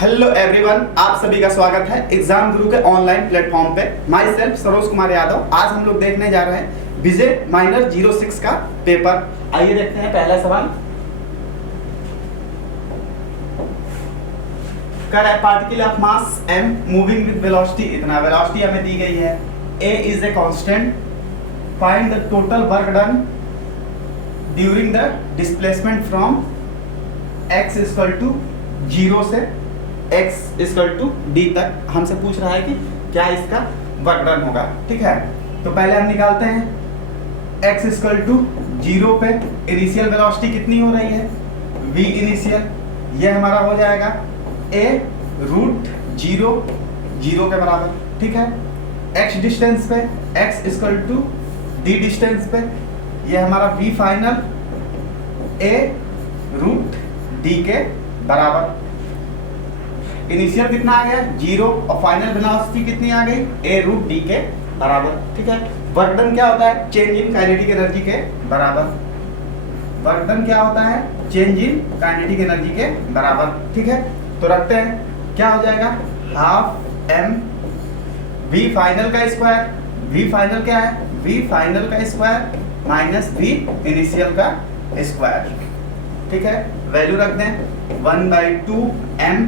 Hello everyone, आप सभी का स्वागत है एग्जाम गुरु के ऑनलाइन प्लेटफॉर्म पे। My self Saroj Kumar Yadav. आज हम लोग देखने जा रहे हैं विजय माइनर 06 का पेपर। आइए देखते हैं पहला सवाल। कर है particle of mass m moving with velocity, इतना वेलोसिटी हमें दी गई है। a is a constant, find the total work done during the displacement from x equal to 0 से x इक्वल टू d तक। हमसे पूछ रहा है कि क्या इसका वर्क डन होगा। ठीक है, तो पहले हम निकालते हैं x इक्वल टू 0 पे इनिशियल वेलोसिटी कितनी हो रही है, v इनिशियल, ये हमारा हो जाएगा a रूट 0 0 के बराबर। ठीक है, x डिस्टेंस पे x equal to d distance पे ये हमारा v final a root d के बराबर। इनिशियल कितना आ गया 0 और फाइनल वेलोसिटी कितनी आ गई a रूट d के बराबर। ठीक है, वर्क डन क्या होता है, चेंज इन काइनेटिक एनर्जी के बराबर। वर्क डन क्या होता है, चेंज इन काइनेटिक एनर्जी के बराबर। ठीक है, तो रखते हैं, क्या हो जाएगा हाफ m v फाइनल का स्क्वायर। v फाइनल क्या है, v फाइनल का स्क्वायर माइनस v इनिशियल का स्क्वायर। ठीक है, वैल्यू रख दें 1/2 m।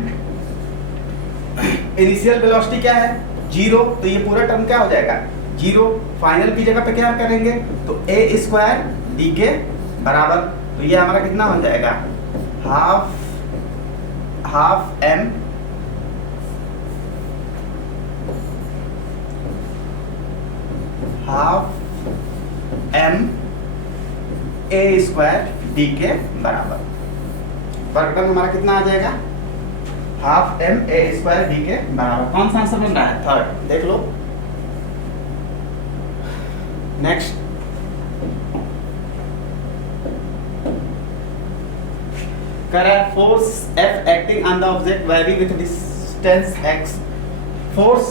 इनिशियल वेलोसिटी क्या है 0, तो ये पूरा टर्म क्या हो जाएगा 0। फाइनल की जगह पे क्या करेंगे तो a स्क्वायर d के बराबर। तो ये हमारा कितना हो जाएगा half m a square d के बराबर। वर्क डन हमारा कितना आ जाएगा half m a square d के बराबर। कौन सा आंसर बन रहा है, थर्ड। देख लो next. Correct force F acting on the object very with distance x। Force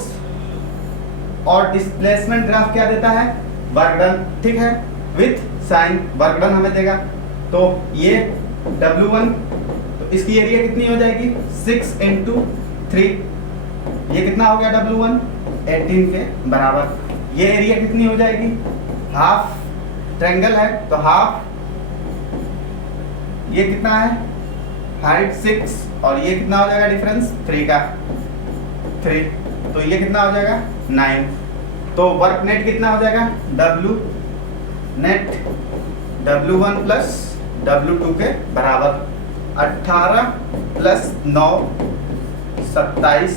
और डिस्प्लेसमेंट ग्राफ क्या देता है, वर्क डन। ठीक है, विथ साइन वर्क डन हमें देगा। तो ये W1, तो इसकी एरिया कितनी हो जाएगी 6 × 3, ये कितना हो गया W1 18 के बराबर। ये एरिया कितनी हो जाएगी, हाफ, ट्रायंगल है तो हाफ, ये कितना है हाइट 6 और ये कितना हो जाएगा डिफरेंस 3 का 3, तो ये कितना हो जाएगा 9। तो वर्क नेट कितना हो जाएगा W net W1 plus W2 के बराबर। 18 प्लस 9 27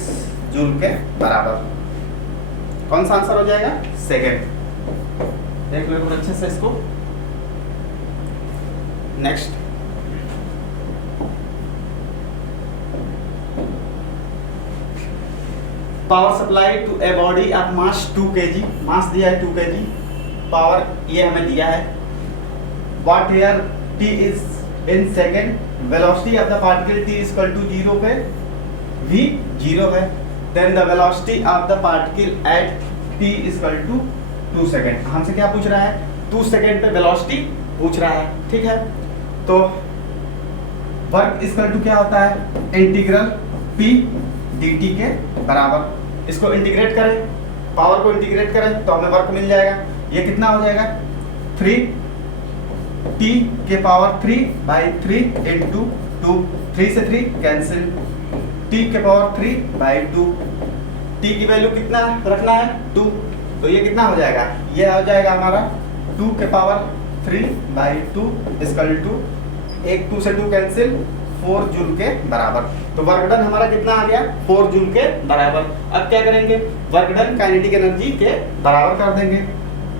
जूल के बराबर। कौन सा आंसर हो जाएगा, सेकेंड। देख लो अच्छे से इसको। Next, power supply to a body of mass 2 kg। Mass दिया है 2 kg, पावर ये हमें दिया है। What here t is in second, velocity of the particle t equal to 0 पे v 0 है। Then the velocity of the particle at t equal to 2 second. हमसे क्या पूछ रहा है, 2 सेकेंड पे वेलोसिटी पूछ रहा है। ठीक है, तो वर्क इक्वल टू क्या होता है इंटीग्रल p dt के बराबर। इसको इंटीग्रेट करें, पावर को इंटीग्रेट करें तो हमें वर्क मिल जाएगा। ये कितना हो जाएगा 3 t के पावर 3/3 × 2, 3 से 3 कैंसिल, t के पावर 3/2। t की वैल्यू कितना रखना है 2, तो ये कितना हो जाएगा, ये हो जाएगा हमारा 2 के पावर 3/2 इक्वल टू 1 2 से 2 कैंसिल 4 जूल के बराबर। तो वर्क डन हमारा कितना आ गया 4 जूल के बराबर। अब क्या करेंगे, वर्क डन काइनेटिक एनर्जी के बराबर कर देंगे।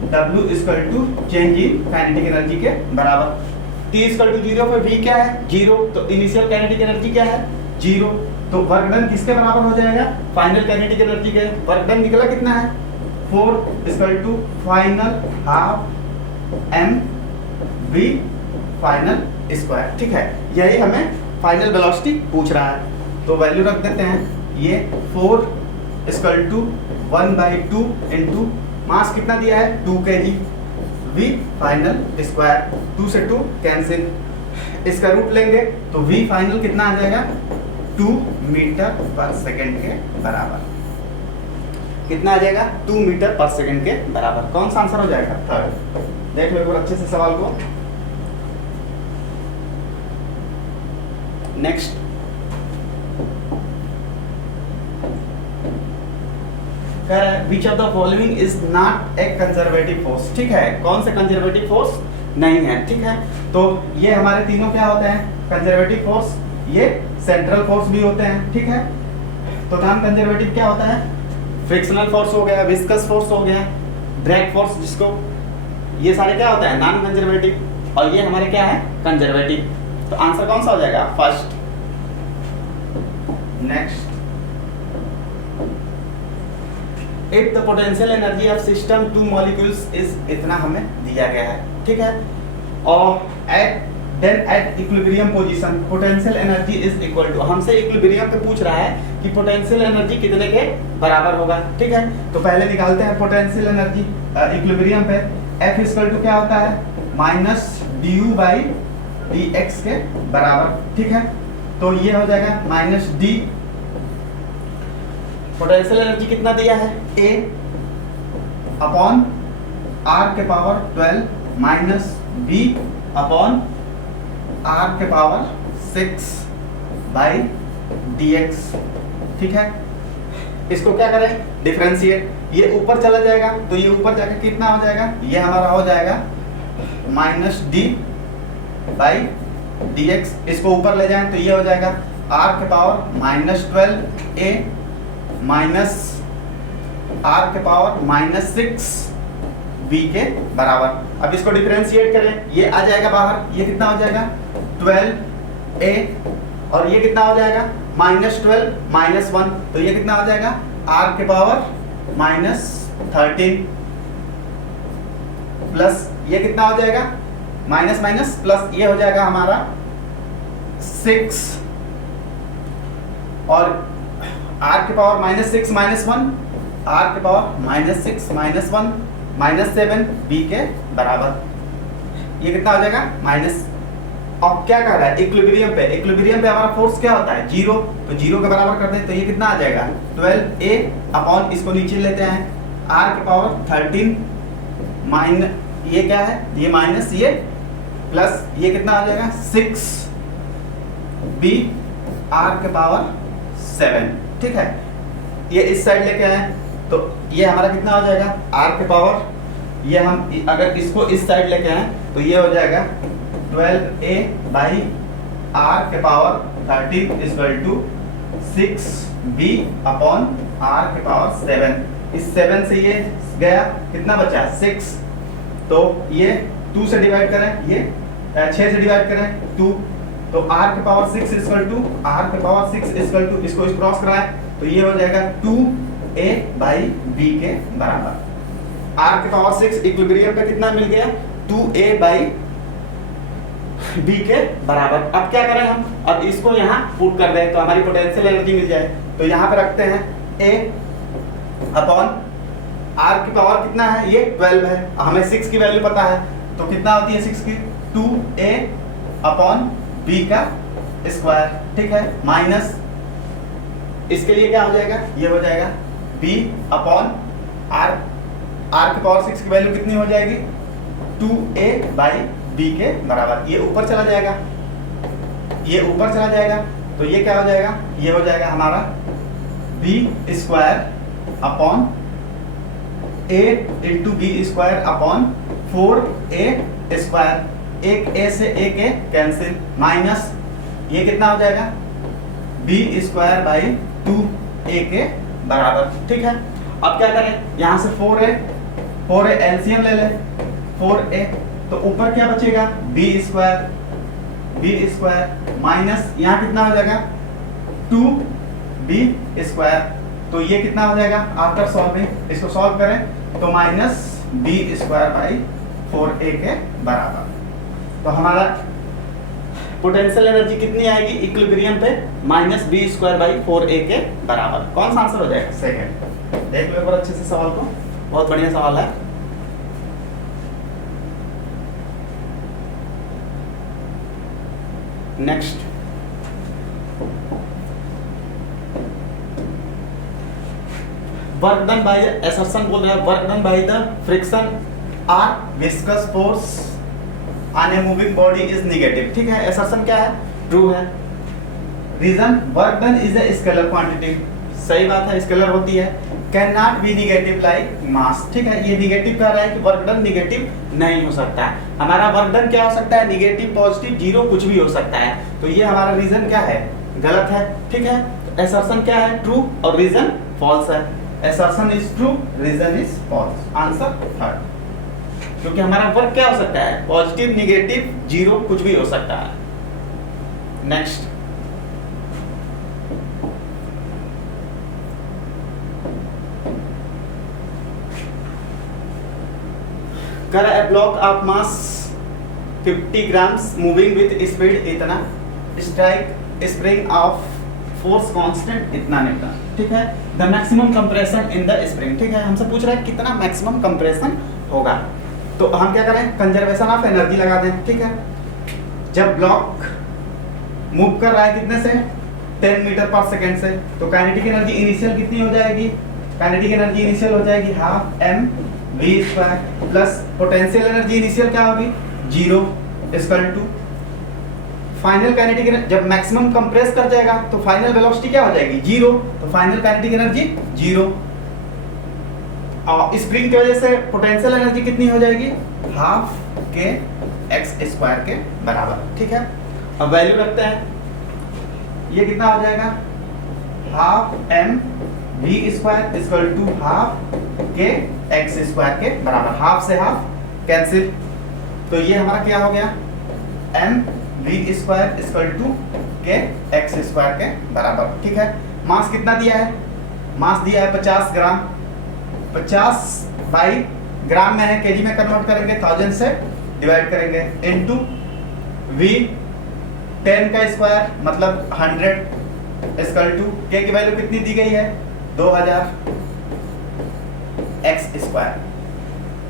W equal to change in kinetic energy के बराबर। T इक्वल टू 0 पे V क्या है 0, तो इनिशियल काइनेटिक एनर्जी क्या है 0, तो वर्क डन किसके बराबर हो जाएगा, फाइनल काइनेटिक एनर्जी के। वर्क डन निकला कितना है 4 equal to final half m v final square. ठीक है, यही हमें फाइनल वेलोसिटी पूछ रहा है। तो वैल्यू रख देते हैं, ये 4 इक्वल टू 1/2 × मास कितना दिया है 2 kg, v फाइनल स्क्वायर, 2 से 2 कैंसिल, इसका रूट लेंगे तो v फाइनल कितना आ जाएगा 2 मीटर पर सेकेंड के बराबर। कितना आ जाएगा? 2 मीटर पर सेकेंड के बराबर। कौन सा आंसर हो जाएगा? थर्ड। देख लो एक बार अच्छे से सवाल को। Next, which of the following is not a conservative force. ठीक है, कौन सा कंजर्वेटिव फोर्स नहीं है? ठीक है, तो ये हमारे तीनों क्या होते हैं? Conservative force. ये सेंट्रल फोर्स भी होते हैं। ठीक है, तो नॉन कंजर्वेटिव क्या होता है? फ्रिक्शनल फोर्स हो गया, विस्कस फोर्स हो गया, ड्रैग फोर्स, जिसको ये सारे क्या होता है? Non conservative. और ये हमारे क्या है? कंजर्वेटिव। तो आंसर कौन सा हो जाएगा? First. Next, if the potential energy of system two molecules is, इतना हमें दिया गया है। ठीक है, और at equilibrium position potential energy is equal to, हमसे इक्विलिब्रियम पे पूछ रहा है कि पोटेंशियल एनर्जी कितने के बराबर होगा। ठीक है, तो पहले निकालते हैं पोटेंशियल एनर्जी इक्विलिब्रियम पे। F इक्वल टू क्या होता है? माइनस du बाई dx के बराबर। ठीक है, तो ये हो जाएगा माइनस d। पोटेंशियल एनर्जी कितना दिया है? A अपॉन r के power 12 minus b upon r के पावर 6 बाई dx। ठीक है, इसको क्या करें? डिफरेंशिएट। ये ऊपर चला जाएगा तो ये ऊपर जाकर कितना हो जाएगा? ये हमारा हो जाएगा माइनस d बाई dx। इसको ऊपर ले जाएं तो ये हो जाएगा r के power minus 12 a minus r के पावर माइनस 6 b के बराबर। अब इसको डिफरेंशिएट करें, ये आ जाएगा बाहर, ये कितना हो जाएगा? 12 a, और ये कितना हो जाएगा? माइनस 12 माइनस 1, तो ये कितना हो जाएगा? r के पावर माइनस 13 प्लस ये कितना हो जाएगा? माइनस माइनस प्लस, ये हो जाएगा हमारा 6, और r के पावर माइनस 6 माइनस 1, r के power minus 6 minus 1 minus 7 b के बराबर। ये कितना हो जाएगा? माइनस। अब क्या कर रहा है? इक्विलिब्रियम पे, इक्विलिब्रियम पे हमारा फोर्स क्या होता है? जीरो। तो जीरो के बराबर कर दें तो ये कितना आ जाएगा? 12a अपॉन, इसको नीचे लेते हैं, r के पावर 13 माइनस, ये क्या है? ये माइनस, ये प्लस, ये कितना आ जाएगा? 6b r के पावर 7। ठीक है, ये इस साइड लेके आए तो ये हमारा कितना हो जाएगा? r के पावर, ये हम अगर इसको इस साइड लेके आए तो ये हो जाएगा 12a बाई r के power 13 equal to 6b upon r के पावर 7। इस 7 से ये गया, कितना बचा? 6। तो ये 2 से डिवाइड करें, ये 6 से डिवाइड करें 2, तो r के पावर 6 इक्वल टू r के पावर 6 इक्वल टू, इसको इस क्रॉस कराएं तो ये हो जाएगा 2a बाई b के बराबर। r के पावर 6 इक्विलिब्रियम पे कितना मिल गया? 2a बाई b के बराबर। अब क्या करें हम? अब इसको यहाँ पुट कर दें तो हमारी पोटेंशियल एनर्जी मिल जाए। तो यहाँ पे रखते हैं a अपॉन r की पावर कितना है? ये 12 है, हमें 6 की वैल्यू पता है, तो कितना होती है 6 की? 2a अपॉन b का स्क्वायर। ठीक है, माइनस, इसके लिए क्या हो जाएगा? ये हो जाएगा b अपॉन r की पावर 6 की वैल्यू कितनी हो जाएगी? 2a बाई b के बराबर। ये ऊपर चला जाएगा, ये ऊपर चला जाएगा, तो ये क्या हो जाएगा? ये हो जाएगा हमारा b square upon 8 into B square upon 4a square. एक a से एक a कैंसिल, माइनस ये कितना हो जाएगा? b स्क्वायर बाई 2a के बराबर। ठीक है, अब क्या करें? यहाँ से 4a एलसीएम ले लें, 4a, तो ऊपर क्या बचेगा? b स्क्वायर माइनस यहाँ कितना हो जाएगा? 2b स्क्वायर, तो ये कितना हो जाएगा? आफ्टर सॉल्विंग इसको सॉल्व करें तो minus b square by 4a के बराबर। तो हमारा पोटेंशियल एनर्जी कितनी आएगी इक्विलिब्रियम पे? Minus b square by 4a के बराबर। कौन सा आंसर हो जाएगा? सेकंड। देख लो एक बार अच्छे से सवाल को, बहुत बढ़िया सवाल है। Next, work done by assertion बोल रहा है, work done by the friction or viscous force on a moving body is negative. ठीक है, असर्शन क्या है, ट्रू है। Reason work done is a scalar quantity, सही बात है, स्केलर होती है। Can not be negative like mass. ठीक है, ये नेगेटिव कह रहा है कि वर्क डन नेगेटिव नहीं हो सकता है। हमारा वर्क डन क्या हो सकता है, नेगेटिव, पॉजिटिव, जीरो, कुछ भी हो सकता है। तो ये हमारा रीजन क्या है, गलत है। ठीक है, असर्शन क्या है, ट्रू, और रीजन फॉल्स है। Assertion is true, reason is false. Answer third, क्योंकि हमारा वर्क क्या हो सकता है, पॉजिटिव, नेगेटिव, जीरो, कुछ भी हो सकता है। नेक्स्ट, कर a block of mass 50 grams moving with speed इतना, strike spring of force constant इतना न्यूटन। ठीक है, the maximum compression in the spring. ठीक है, हमसे पूछ रहा है कितना मैक्सिमम कंप्रेशन होगा। तो हम क्या करें, कंजर्वेशन ऑफ एनर्जी लगा दें। ठीक है, जब ब्लॉक मूव कर रहा है कितने से, 10 मीटर पर सेकेंड से, तो काइनेटिक एनर्जी इनिशियल कितनी हो जाएगी, काइनेटिक एनर्जी इनिशियल हो जाएगी half M V square plus potential energy initial क्या होगी, 0 equal to final kinetic energy. जब मैक्सिमम कंप्रेस कर जाएगा तो फाइनल वेलोसिटी क्या हो जाएगी, 0, तो फाइनल काइनेटिक एनर्जी 0। और स्प्रिंग की वजह से पोटेंशियल एनर्जी कितनी हो जाएगी, हाफ के एक्स स्क्वायर के बराबर। ठीक है, अब वैल्यू रखते हैं, ये कितना हो जाएगा, half M V square equal to half K X square के बराबर। हाफ से हाफ कैंसिल, तो ये हमारा क्या हो गया, M V square equal to K X square के बराबर। ठीक है, मास कितना दिया है, मास दिया है 50 ग्राम, 50 बाई ग्राम में है, केजी में कन्वर्ट करेंगे, 1000 से डिवाइड करेंगे, इनटू वी 10 का स्क्वायर मतलब 100 इक्वल टू के की वैल्यू कितनी दी गई है, 2000 एक्स स्क्वायर।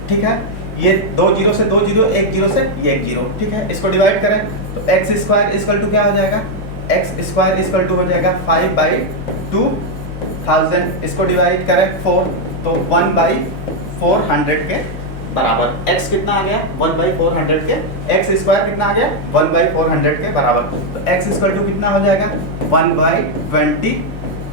ठीक है, ये 2 जीरो से 2 जीरो, 1 जीरो से ये 1 जीरो। ठीक है, इसको डिवाइड करें तो एक्स स्क्वायर इक्वल टू क्या हो जाएगा, एक्स स्क्वायर इक्वल टू हो जाएगा 5/2000। इसको डिवाइड करें 4 तो 1/400 के बराबर। एक्स कितना आ गया, 1/400 के, एक्स स्क्वायर कितना आ गया, 1/400 के बराबर। तो एक्स इक्वल टू कितना हो जाएगा, 1/20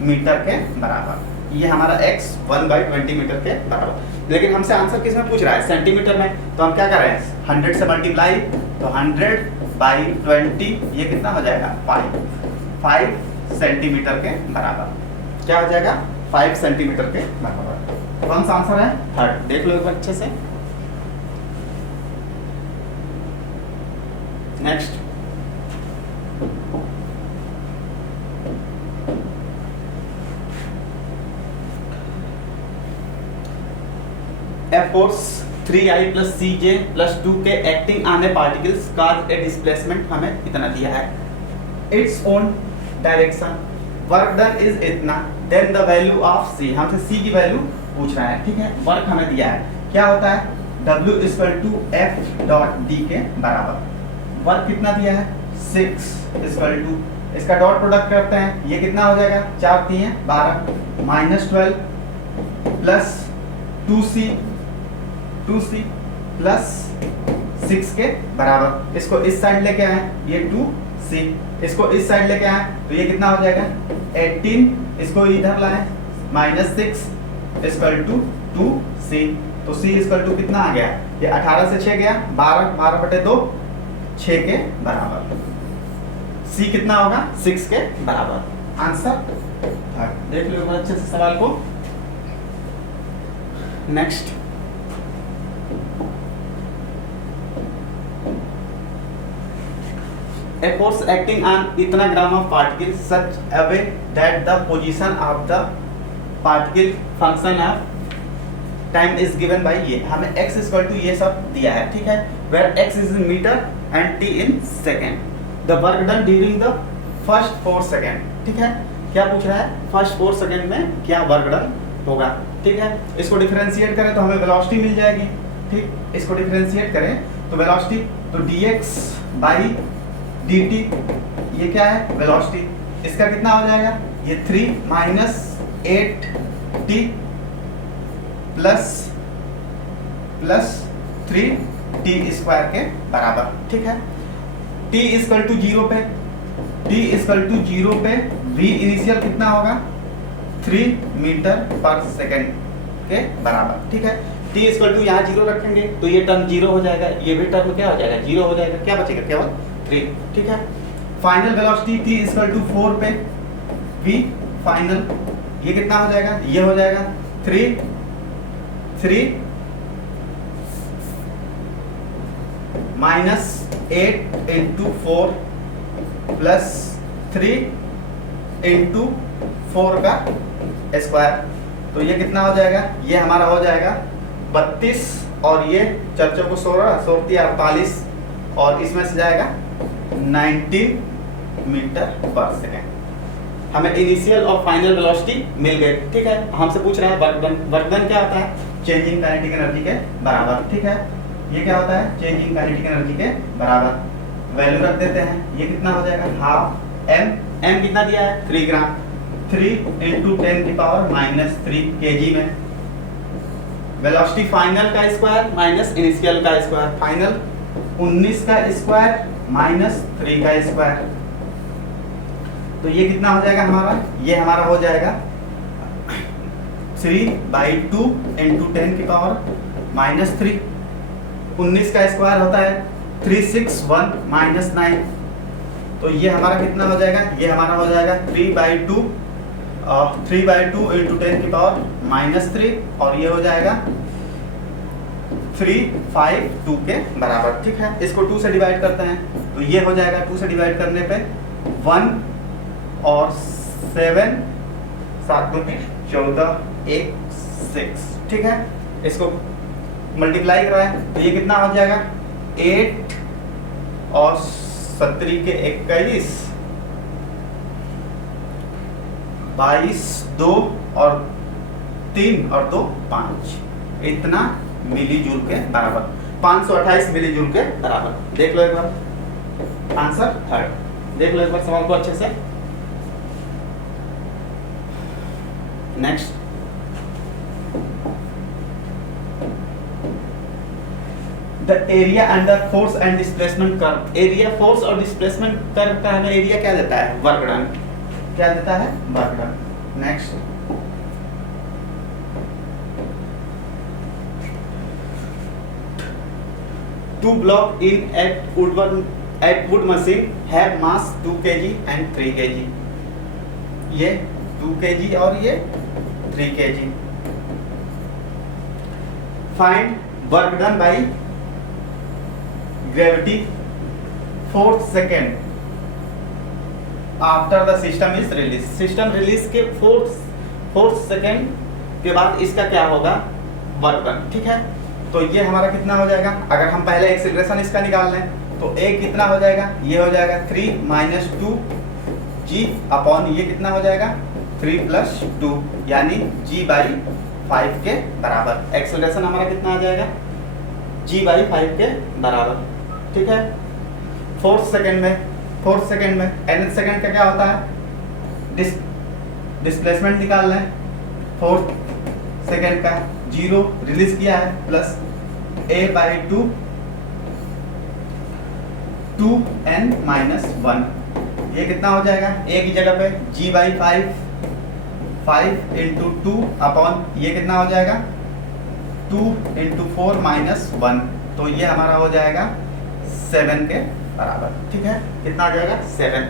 मीटर के बराबर। ये हमारा x 1/20 मीटर के बराबर। लेकिन हमसे आंसर किस में पूछ रहा है, सेंटीमीटर में, तो हम क्या कर रहे हैं, 100 से मल्टीप्लाई, तो 100/20 ये कितना हो जाएगा, 5 सेंटीमीटर के बराबर। क्या हो जाएगा, 5 सेंटीमीटर के बराबर। कौन सा आंसर है, थर्ड। देख लो एक बार अच्छे से। Next, A force 3I plus CJ plus 2K acting on a particles cause a displacement हमें इतना दिया है, its own direction, work done is इतना, then the value of C, हमसे C की वैल्यू पूछ रहा है। ठीक है, वर्क हमें दिया है, क्या होता है, W equal to F dot D के बराबर। वर्क कितना दिया है, 6 इक्वल टू, इसका डॉट प्रोडक्ट करते हैं, ये कितना हो जाएगा, 4 3 12 -12 प्लस 2C प्लस 6 के बराबर। इसको इस साइड लेके आए, ये 2C, इसको इस साइड लेके आए तो ये कितना हो जाएगा, 18, इसको इधर लाए, -6 इक्वल टू 2C, तो C इक्वल टू कितना आ गया, ये 18 से 6 गया, 12/2 6 के बराबर। C कितना होगा, 6 के बराबर। Answer third. देख लो अच्छे से सवाल को। Next, a force acting on इतना ग्राम of particle such a way that the position of the particle function of time is given by ये, हमें x इक्वल टू ये सब दिया है। ठीक है, where x is in meter and t in second, the work done during the first 4 second। ठीक है, क्या पूछ रहा है, फर्स्ट 4 सेकेंड में क्या वर्क डन होगा। ठीक है, इसको डिफरेंशिएट करें तो हमें वेलोसिटी मिल जाएगी। ठीक, इसको डिफरेंशिएट करें तो वेलोसिटी, तो dx बाई dt, ये क्या है, वेलोसिटी, इसका कितना हो जाएगा, ये 3 - 8t प्लस 3t स्क्वायर के बराबर, ठीक है। t इक्वल टू 0 पे v इनिशियल कितना होगा 3 मीटर पर सेकेंड के बराबर, ठीक है। t इक्वल टू यहाँ 0 रखेंगे तो ये टर्म 0 हो जाएगा, ये भी टर्म क्या हो जाएगा 0 हो जाएगा, क्या बचेगा केवल 3, ठीक है। Final velocity t equal to 4 पे v फाइनल ये कितना हो जाएगा, ये हो जाएगा 3 माइनस 8 इंटू 4 प्लस 3 इंटू 4 का स्क्वायर, तो ये कितना हो जाएगा, ये हमारा हो जाएगा 32 और ये 4 को 16 48 और इसमें से जाएगा 19 मीटर पर सेकेंड। हमें इनिशियल और फाइनल वेलोसिटी मिल गए, ठीक है। हमसे पूछ रहा है वर्क डन क्या होता है, चेंजिंग काइनेटिक एनर्जी के बराबर, ठीक है। ये क्या होता है, चेंजिंग काइनेटिक एनर्जी के बराबर। वैल्यू रख देते हैं, ये कितना हो जाएगा हाफ m कितना दिया है 3 ग्राम, 3 इंटू 10 की पावर माइनस 3 kg में। वेलोसिटी फाइनल का स्क्वायर माइनस इनिशियल का स्क्वायर, फाइनल 19 का स्क्वायर माइनस 3 का स्क्वायर, तो ये कितना हो जाएगा हमारा, ये हमारा हो जाएगा 3/2 इंटू 10 की पावर माइनस 3। 19 का स्क्वायर होता है 361 माइनस 9, तो ये हमारा कितना हो जाएगा, ये हमारा हो जाएगा 3/2 इंटू 10 की पावर माइनस 3 और ये हो जाएगा 352 के बराबर, ठीक है। इसको 2 से डिवाइड करते हैं तो ये हो जाएगा 2 से डिवाइड करने पे 1 और 7 7 2 14 1 6, ठीक है। इसको मल्टीप्लाई कराएं तो ये कितना हो जाएगा 8 और 17 के 21 22 2 और 3 और 2 5, इतना मिली जूल के बराबर, 528 मिली जूल के बराबर। देख लो एक बार आंसर थर्ड, देख लो एक बार सवाल को अच्छे से। Next, the area under force and displacement curve. Area force और डिस्प्लेसमेंट कर्व का हमें एरिया क्या देता है, वर्क डन, क्या देता है work done. Next, two block in Atwood machine have mass 2 kg and 3 kg। ये 2 kg और ये 3 kg। Find work done by gravity 4 second after the system is release. System release के 4 second के बाद इसका क्या होगा, वर्क डन, ठीक है। तो ये हमारा कितना हो जाएगा, अगर हम पहले एक्सीलरेशन इसका निकाल लें तो a कितना हो जाएगा, ये हो जाएगा 3 माइनस 2 g अपॉन ये कितना हो जाएगा 3 प्लस 2 यानी g/5 के बराबर। एक्सीलरेशन हमारा कितना आ जाएगा g/5 के बराबर, ठीक है। 4 सेकेंड में nth सेकेंड का क्या होता है, डिस्प्लेसमेंट निकाल लें 4 सेकेंड का, 0 रिलीज किया है प्लस a/2 2n माइनस 1, ये कितना हो जाएगा, a की जगह पे g/5 5 इंटू 2 अपॉन ये कितना हो जाएगा 2 इंटू 4 माइनस 1, तो ये हमारा हो जाएगा 7 के बराबर, ठीक है। कितना आ जाएगा 7।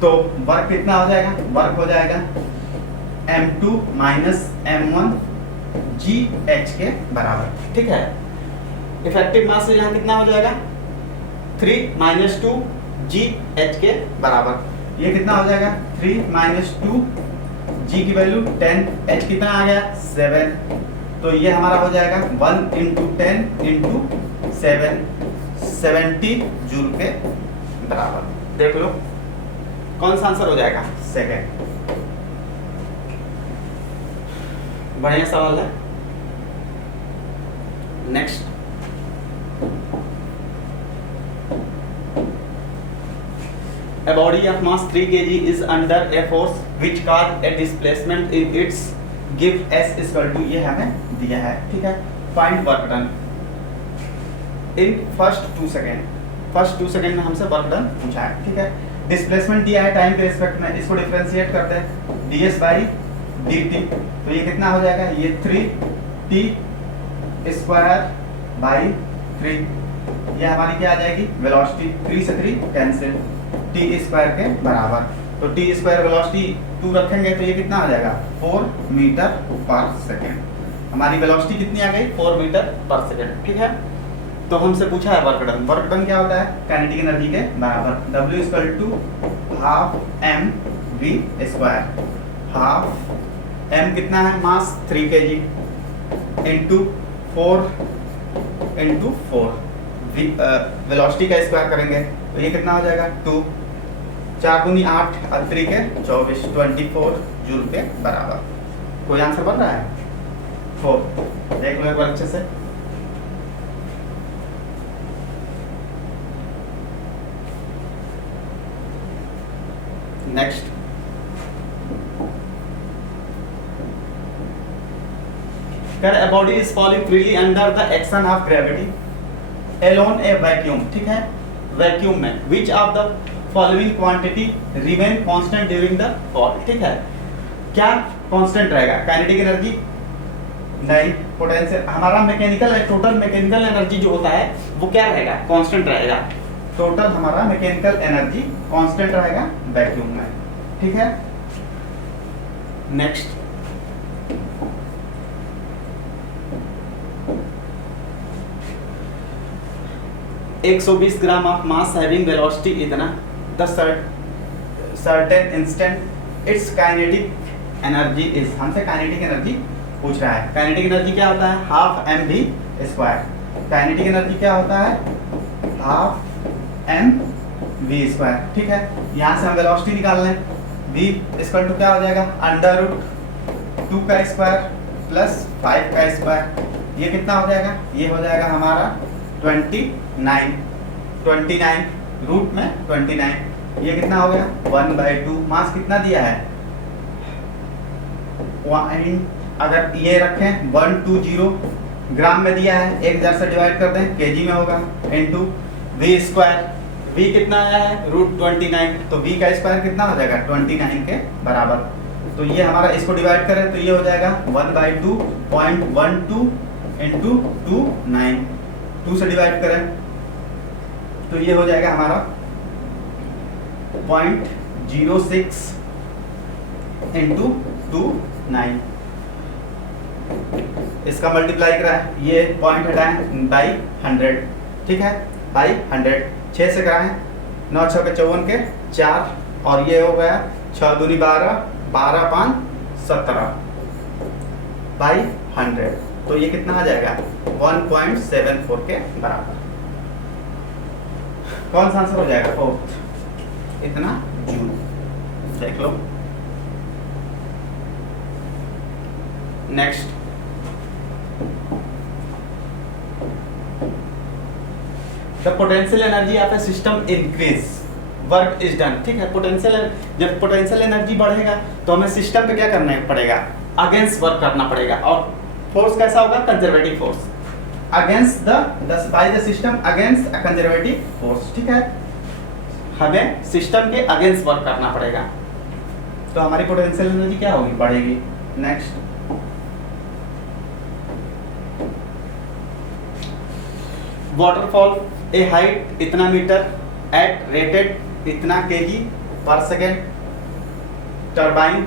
तो वर्क कितना हो जाएगा, वर्क हो जाएगा m2 माइनस m1 gh के बराबर, ठीक है। इफेक्टिव मास यहाँ कितना हो जाएगा 3 माइनस 2 gh के बराबर। ये कितना हो जाएगा 3 माइनस 2 g की वैल्यू 10, h कितना आ गया 7, तो ये हमारा हो जाएगा 1 इंटू 10 इंटू 7 70 जूल के बराबर। देख लो कौन सा आंसर हो जाएगा, सेकेंड। बढ़िया सवाल है। Next, a body of mass 3 kg is under a force which cause a displacement in its give S equal to, ये हमें दिया है, ठीक है। Find work done in first 2 second, first 2 second में हमसे वर्क डन पूछा है, ठीक है। डिस्प्लेसमेंट दिया है टाइम के रिस्पेक्ट में, इसको डिफरेंशिएट करते हैं, ds बाई dt, तो ये कितना हो जाएगा, ये 3t स्क्वायर बाई 3, ये हमारी क्या आ जाएगी वेलोसिटी, 3 से 3 कैंसिल, t स्क्वायर के बराबर, तो t स्क्वायर वेलोसिटी 2 रखेंगे तो ये कितना आ जाएगा 4 मीटर पर सेकेंड, हमारी वेलोसिटी कितनी आ गई 4 मीटर पर सेकेंड, ठीक है। तो हमसे पूछा है वर्क डन, वर्क डन क्या होता है काइनेटिक एनर्जी के बराबर, W equal to half m v square, half m कितना है mass 3 kg into 4 into 4, velocity का स्क्वायर करेंगे तो ये कितना हो जाएगा 2, 4 दूनी 8 और 3 के 24, 24 जूल के बराबर। कोई आंसर बन रहा है 4, देख लो एक बार अच्छे से। Next, a body is falling freely under the action of gravity alone a vacuum, ठीक है, वैक्यूम में which of the following quantity remain constant during the fall, ठीक है, क्या कांस्टेंट रहेगा काइनेटिक एनर्जी, नहीं, पोटेंशियल, हमारा मैकेनिकल टोटल मैकेनिकल एनर्जी जो होता है वो क्या रहेगा कांस्टेंट रहेगा, टोटल हमारा मैकेनिकल एनर्जी कांस्टेंट रहेगा वैक्यूम में, ठीक है। नेक्स्ट, एक 120 gram of mass having velocity इतना, the certain instant its kinetic energy is, हमसे काइनेटिक एनर्जी पूछ रहा है। काइनेटिक एनर्जी क्या होता है half M V square, kinetic energy क्या होता है हाफ एम वी स्क्वायर, ठीक है। यहाँ से हम वेलोसिटी निकाल लें, v इक्वल टू क्या हो जाएगा अंडर रूट 2 का स्क्वायर प्लस 5 का स्क्वायर, ये कितना हो जाएगा, ये हो जाएगा हमारा 29 रूट में 29, ये कितना हो गया 1/2, मास कितना दिया है, अगर ये रखें 120 ग्राम में दिया है, 1000 से डिवाइड कर दें केजी में होगा, इनटू v स्क्वायर, v कितना आया है रूट 29, तो v का स्क्वायर कितना हो जाएगा 29 के बराबर, तो ये हमारा इसको डिवाइड करें तो ये हो जाएगा 1/2.12 इंटू 29, 2 से डिवाइड करें तो ये हो जाएगा हमारा 0.06 इंटू 29, इसका मल्टीप्लाई करा है, ये पॉइंट हटाएं बाई 100, ठीक है, बाई 100, 6 से कराएं 9 6 के 54 के 4, और ये हो गया 6 दूनी 12, 12 5 17 बाई 100, तो ये कितना आ जाएगा 1.74 के बराबर। कौन सा आंसर हो जाएगा फोर्थ, इतना जूल, देख लो। Next, the potential energy of a system increase, work is done, ठीक है। पोटेंशियल, जब पोटेंशियल एनर्जी बढ़ेगा तो हमें सिस्टम पे क्या करना पड़ेगा अगेंस्ट वर्क करना पड़ेगा, और फोर्स कैसा होगा conservative force, against the by the system against a conservative force, ठीक है, हमें सिस्टम के अगेंस्ट वर्क करना पड़ेगा, तो हमारी पोटेंशियल एनर्जी क्या होगी बढ़ेगी। नेक्स्ट, वाटरफॉल ए हाइट इतना मीटर एट रेटेड इतना KG per second, turbine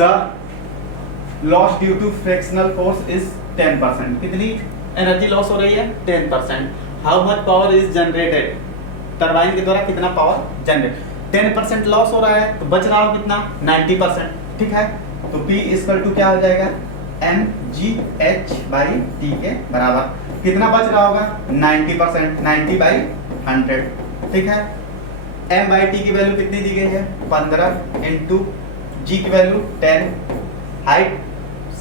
the loss due to frictional force is 10%, कितनी एनर्जी लॉस हो रही है 10%। How much power is generated, turbine के द्वारा कितना पावर जनरेट, 10% लॉस हो रहा है तो बच रहा हो कितना 90%, ठीक है, तो P इक्वल टू क्या हो जाएगा mgh बाई t के बराबर, कितना बच रहा होगा 90%, 90 बाई 100, ठीक है। m बाई t की वैल्यू कितनी दी गई है 15 इंटू g की value 10, height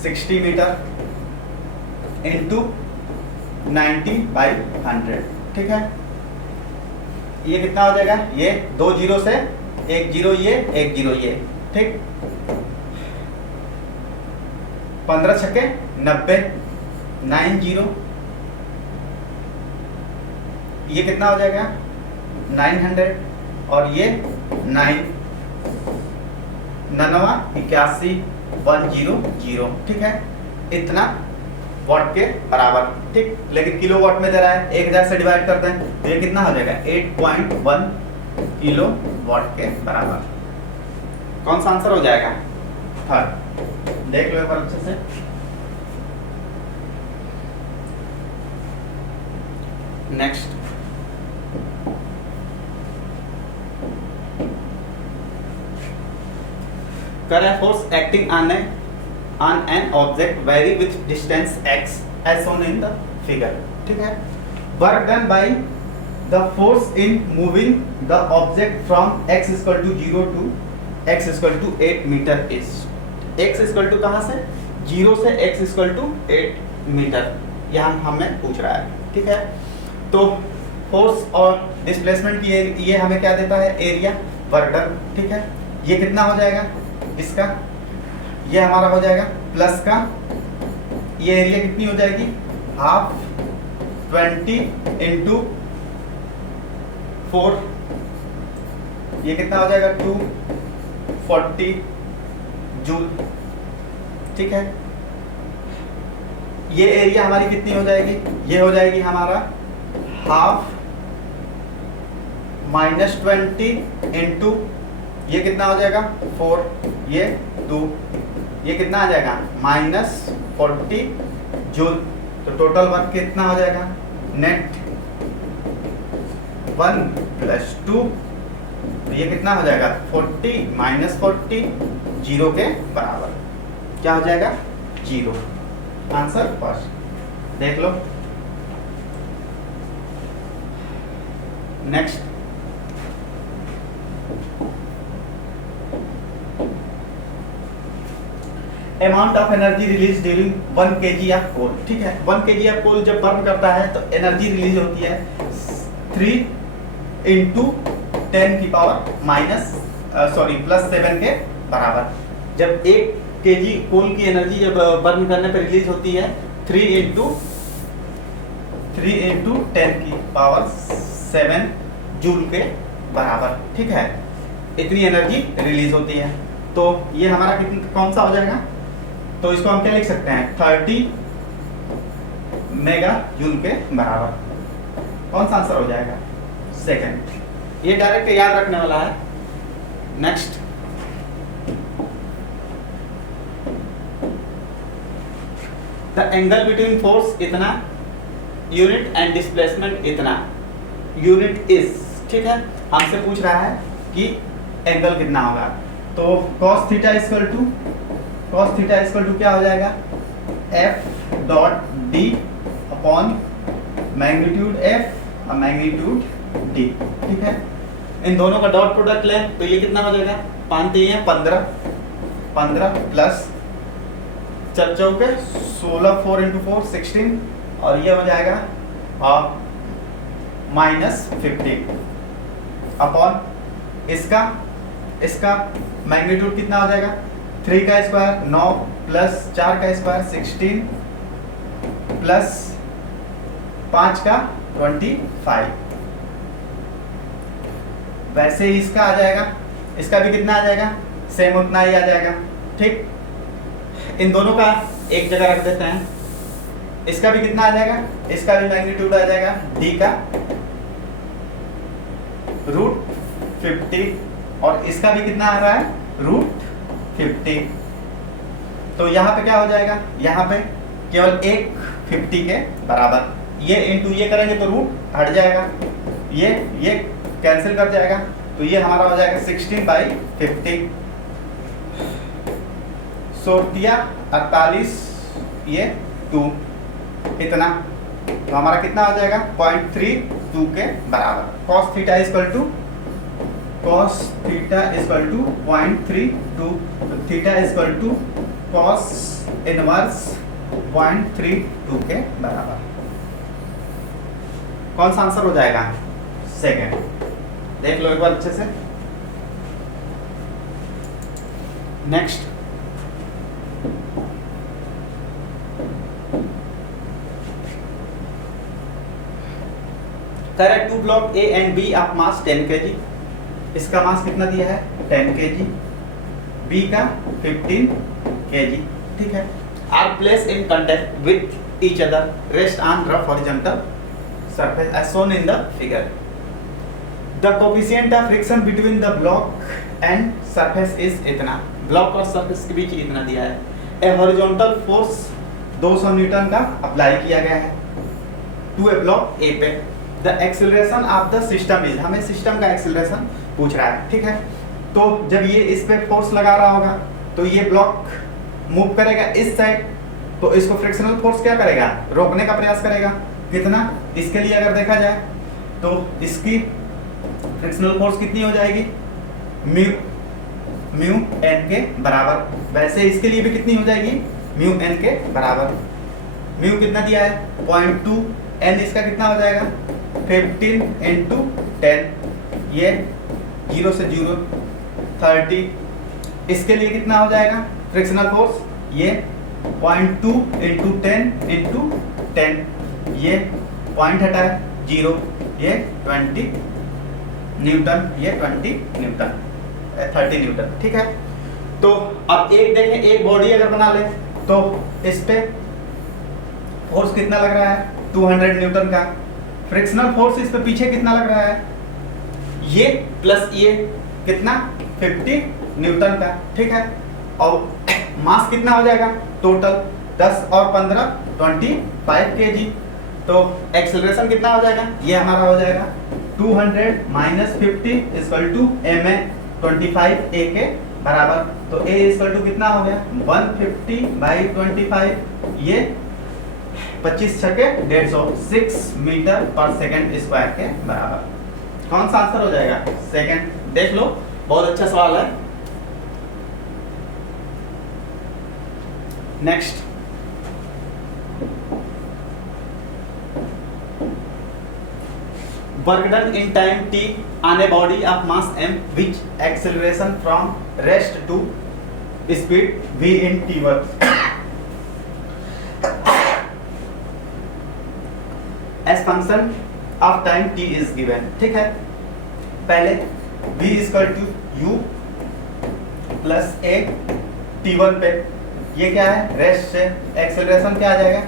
60 metre into 90 by 100, ठीक है, ये कितना हो जाएगा, ये 2 जीरो से 1 जीरो ये 1 जीरो ये, ठीक। 15 छक्के 90, 90, ये कितना हो जाएगा 900, और ये 9, 81, 100, ठीक है, इतना वाट के बराबर, ठीक। लेकिन किलो वाट में दे रहा है, 1000 से डिवाइड करते हैं तो ये कितना हो जाएगा 8.1 किलो वाट के बराबर। कौन सा आंसर हो जाएगा? थर्ड। देख लो एक बार अच्छे से। Next, current force acting on an object vary with distance x as shown in the figure, ठीक है। Work done by the force in moving the object from x equal to 0 to x equal to 8 metre is, x equal to कहाँ से 0 से x equal to 8 metre, यहाँ हमें पूछ रहा है, ठीक है। तो फोर्स और डिस्प्लेसमेंट की ये हमें क्या देता है, एरिया, वर्क डन, ठीक है। ये कितना हो जाएगा इसका, ये हमारा हो जाएगा प्लस का, ये एरिया कितनी हो जाएगी हाफ 20 इंटू 4, ये कितना हो जाएगा 240 जूल, ठीक है। ये एरिया हमारी कितनी हो जाएगी, ये हो जाएगी हमारा हाफ -20 इंटू, ये कितना हो जाएगा 4, ये 2, ये कितना आ जाएगा -40 जूल। तो टोटल वर्क कितना हो जाएगा नेट 1 + 2, तो ये कितना हो जाएगा 40 - 40 0 के बराबर, क्या हो जाएगा 0। आंसर फर्स्ट, देख लो। Next, amount of energy release during 1 kg of coal, ठीक है। 1 kg ऑफ कोल जब बर्न करता है तो एनर्जी रिलीज होती है 3 × 10⁻⁻7 के बराबर। जब 1 kg कोल की एनर्जी जब बर्न करने पर रिलीज होती है 3 × 10⁻7 जूल के बराबर, ठीक है, इतनी एनर्जी रिलीज होती है। तो ये हमारा कितना, कौन सा हो जाएगा, तो इसको हम क्या लिख सकते हैं 30 मेगा जूल के बराबर। कौन सा आंसर हो जाएगा सेकंड, ये डायरेक्ट याद रखने वाला है। Next, the angle between force इतना, यूनिट एंड डिस्प्लेसमेंट इतना, यूनिट इज, ठीक है। हमसे पूछ रहा है कि एंगल कितना होगा, तो cos थीटा इक्वल टू क्या हो जाएगा F.D अपॉन मैग्नीट्यूड F और मैग्नीट्यूड D, ठीक है। इन दोनों का डॉट प्रोडक्ट लें तो ये कितना हो जाएगा 5 × 15 प्लस 4 चौके 16, 4 × 4 16, और ये हो जाएगा -50 अपॉन इसका मैग्नीट्यूड कितना हो जाएगा 3 का स्क्वायर 9 प्लस 4 का स्क्वायर 16 प्लस 5 का 25। वैसे ही इसका आ जाएगा, इसका भी कितना आ जाएगा सेम उतना ही आ जाएगा, ठीक। इन दोनों का एक जगह रख देते हैं, इसका भी कितना आ जाएगा, इसका भी मैग्नीट्यूड आ जाएगा D का √50, और इसका भी कितना आ रहा है √50। तो यहाँ पे क्या हो जाएगा, यहाँ पे केवल एक 50 के बराबर, ये इंटू ये करेंगे तो रूट हट जाएगा, ये कैंसिल कर जाएगा, तो ये हमारा हो जाएगा 16/50। 48 ये 2 इतना, तो हमारा कितना हो जाएगा 0.32 के बराबर। cos थीटा इक्वल टू 0.32, तो theta equal to cos inverse 0.32 के बराबर। कौन सा आंसर हो जाएगा सेकंड, देख लो एक बार अच्छे से। नेक्स्ट, कह रहा है two block A and B of mass 10 kg, इसका मास कितना दिया है 10 kg, बी का 15 kg, ठीक है। Are place in contact with each other, rest on rough horizontal surface as shown in the figure. The coefficient of friction between the block and surface is इतना, block और surface के बीच इतना दिया है। ए हॉरिजॉन्टल फोर्स 200 न्यूटन का apply किया गया है टू ए ब्लॉक ए पे। The acceleration of the system is, हमें सिस्टम का एक्सेलरेशन पूछ रहा है, ठीक है। तो जब ये इस पे फोर्स लगा रहा होगा तो ये ब्लॉक मूव करेगा इस साइड, तो इसको फ्रिक्शनल फोर्स क्या करेगा, रोकने का प्रयास करेगा। कितना, इसके लिए अगर देखा जाए तो इसकी फ्रिक्शनल फोर्स कितनी हो जाएगी, म्यू एन के बराबर। वैसे इसके लिए भी कितनी हो जाएगी, म्यू एन के बराबर। म्यू कितना दिया है 0.2, एन इसका कितना हो जाएगा 15 × 10, ये 0 से 0 30। इसके लिए कितना हो जाएगा फ्रिक्शनल फोर्स, ये 0.2 × 10 × 10, ये पॉइंट हटाए 0, ये 20 न्यूटन, ये 20 न्यूटन 30 न्यूटन, ठीक है। तो अब एक देखें, एक बॉडी अगर बना ले तो इस पे फोर्स कितना लग रहा है 200 न्यूटन का। फ्रिक्शनल फोर्स इस पे पीछे कितना लग रहा है, ये प्लस ये कितना 50 न्यूटन का, ठीक है। और मास कितना हो जाएगा टोटल 10 और 15 25 kg। तो एक्सेलरेशन कितना हो जाएगा, ये हमारा हो जाएगा 200 - 50 = ma 25 a के बराबर। तो a = कितना हो गया 150/25, ये 25 छके 150, 6 मीटर पर सेकंड स्क्वायर के बराबर। कौन सा आंसर हो जाएगा, सेकंड। देख लो, बहुत अच्छा सवाल है। Next, work done in time t on a body of mass m which acceleration from rest to speed v in t1 as function of time t is given, ठीक है। पहले v = u plus a t1 पे, ये क्या है rest से, acceleration क्या आ जाएगा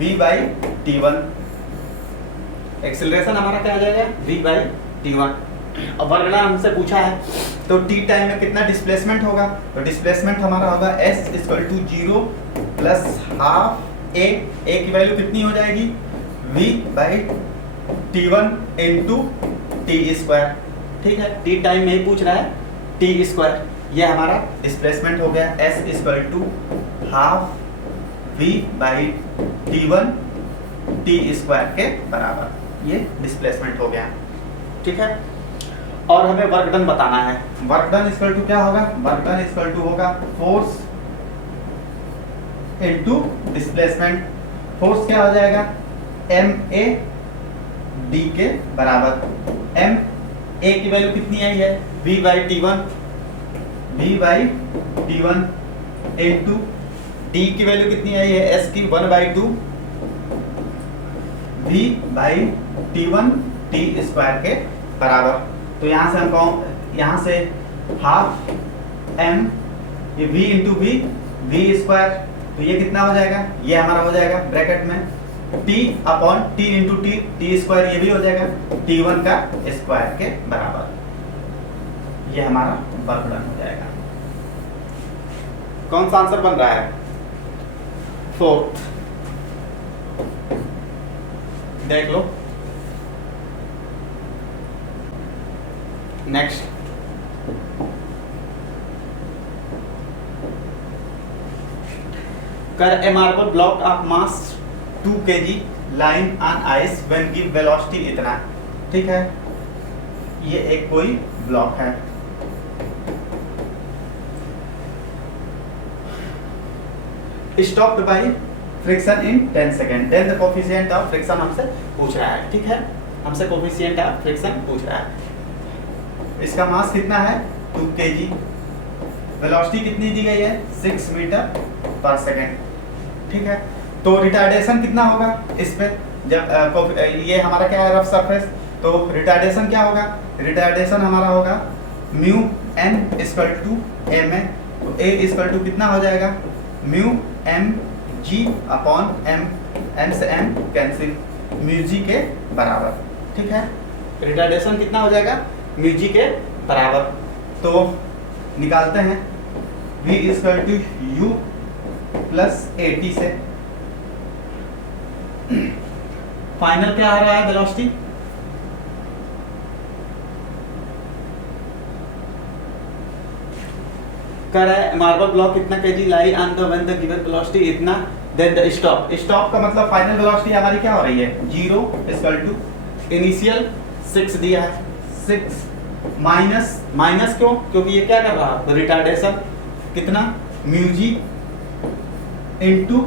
v/t1, एक्सेलरेशन हमारा क्या आ जाएगा v/t1। अब वर्क डन हमसे पूछा है तो t टाइम में कितना डिस्प्लेसमेंट होगा, तो डिस्प्लेसमेंट हमारा होगा s = 0 प्लस हाफ a की वैल्यू कितनी हो जाएगी v/t1 × t², ठीक है। t टाइम में ही पूछ रहा है t², ये हमारा डिस्प्लेसमेंट हो गया। s = हाफ v/t1 t² के बराबर, ये डिस्प्लेसमेंट हो गया, ठीक है। और हमें वर्क डन बताना है। वर्क डन = क्या होगा, वर्क डन = होगा फोर्स इनटू डिस्प्लेसमेंट। फोर्स क्या हो जाएगा ma d के बराबर। m a की वैल्यू कितनी आई है v/t1 इनटू d की वैल्यू कितनी आई है s की 1/2 v/t1 t² के बराबर। तो यहाँ से हम यहाँ से हाफ m, ये v × v² तो ये कितना हो जाएगा, ये हमारा हो जाएगा ब्रैकेट में t/t × t² ये भी हो जाएगा t1 का स्क्वायर के बराबर। ये हमारा वर्क डन हो जाएगा। कौन सा आंसर बन रहा है, फोर्थ। देख लो नेक्स्ट, कर a marble block of mass 2 kg line on ice when give velocity इतना, ठीक है। ये एक कोई ब्लॉक है, stopped by friction in 10 second. Then the coefficient of friction हमसे पूछ रहा है, ठीक है। हमसे कोफिशिएंट ऑफ फ्रिक्शन पूछ रहा है। इसका मास कितना है 2 kg, वेलोसिटी कितनी दी गई है 6 मीटर पर सेकेंड, ठीक है। तो रिटार्डेशन कितना होगा इस पे, जब ये हमारा क्या है रफ सरफेस, तो रिटार्डेशन क्या होगा, रिटार्डेशन हमारा होगा mu N equal to M A, तो ए इक्वल टू कितना हो जाएगा mu M G upon M, M से एम कैंसिल, म्यू जी के बराबर। ठीक है, रिटार्डेशन कितना हो जाएगा म्यू जी के बराबर। तो निकालते हैं v equal to U plus A T से फाइनल क्या आ रहा है वेलोसिटी, कर है मार्बल ब्लॉक कितना KG lie on the when the given velocity इतना, देन द स्टॉप, स्टॉप का मतलब फाइनल वेलोसिटी हमारी क्या हो रही है 0 इक्वल टू इनिशियल 6 दिया है, 6 माइनस, माइनस क्यों, क्योंकि ये क्या कर रहा है रिटार्डेशन कितना mu G into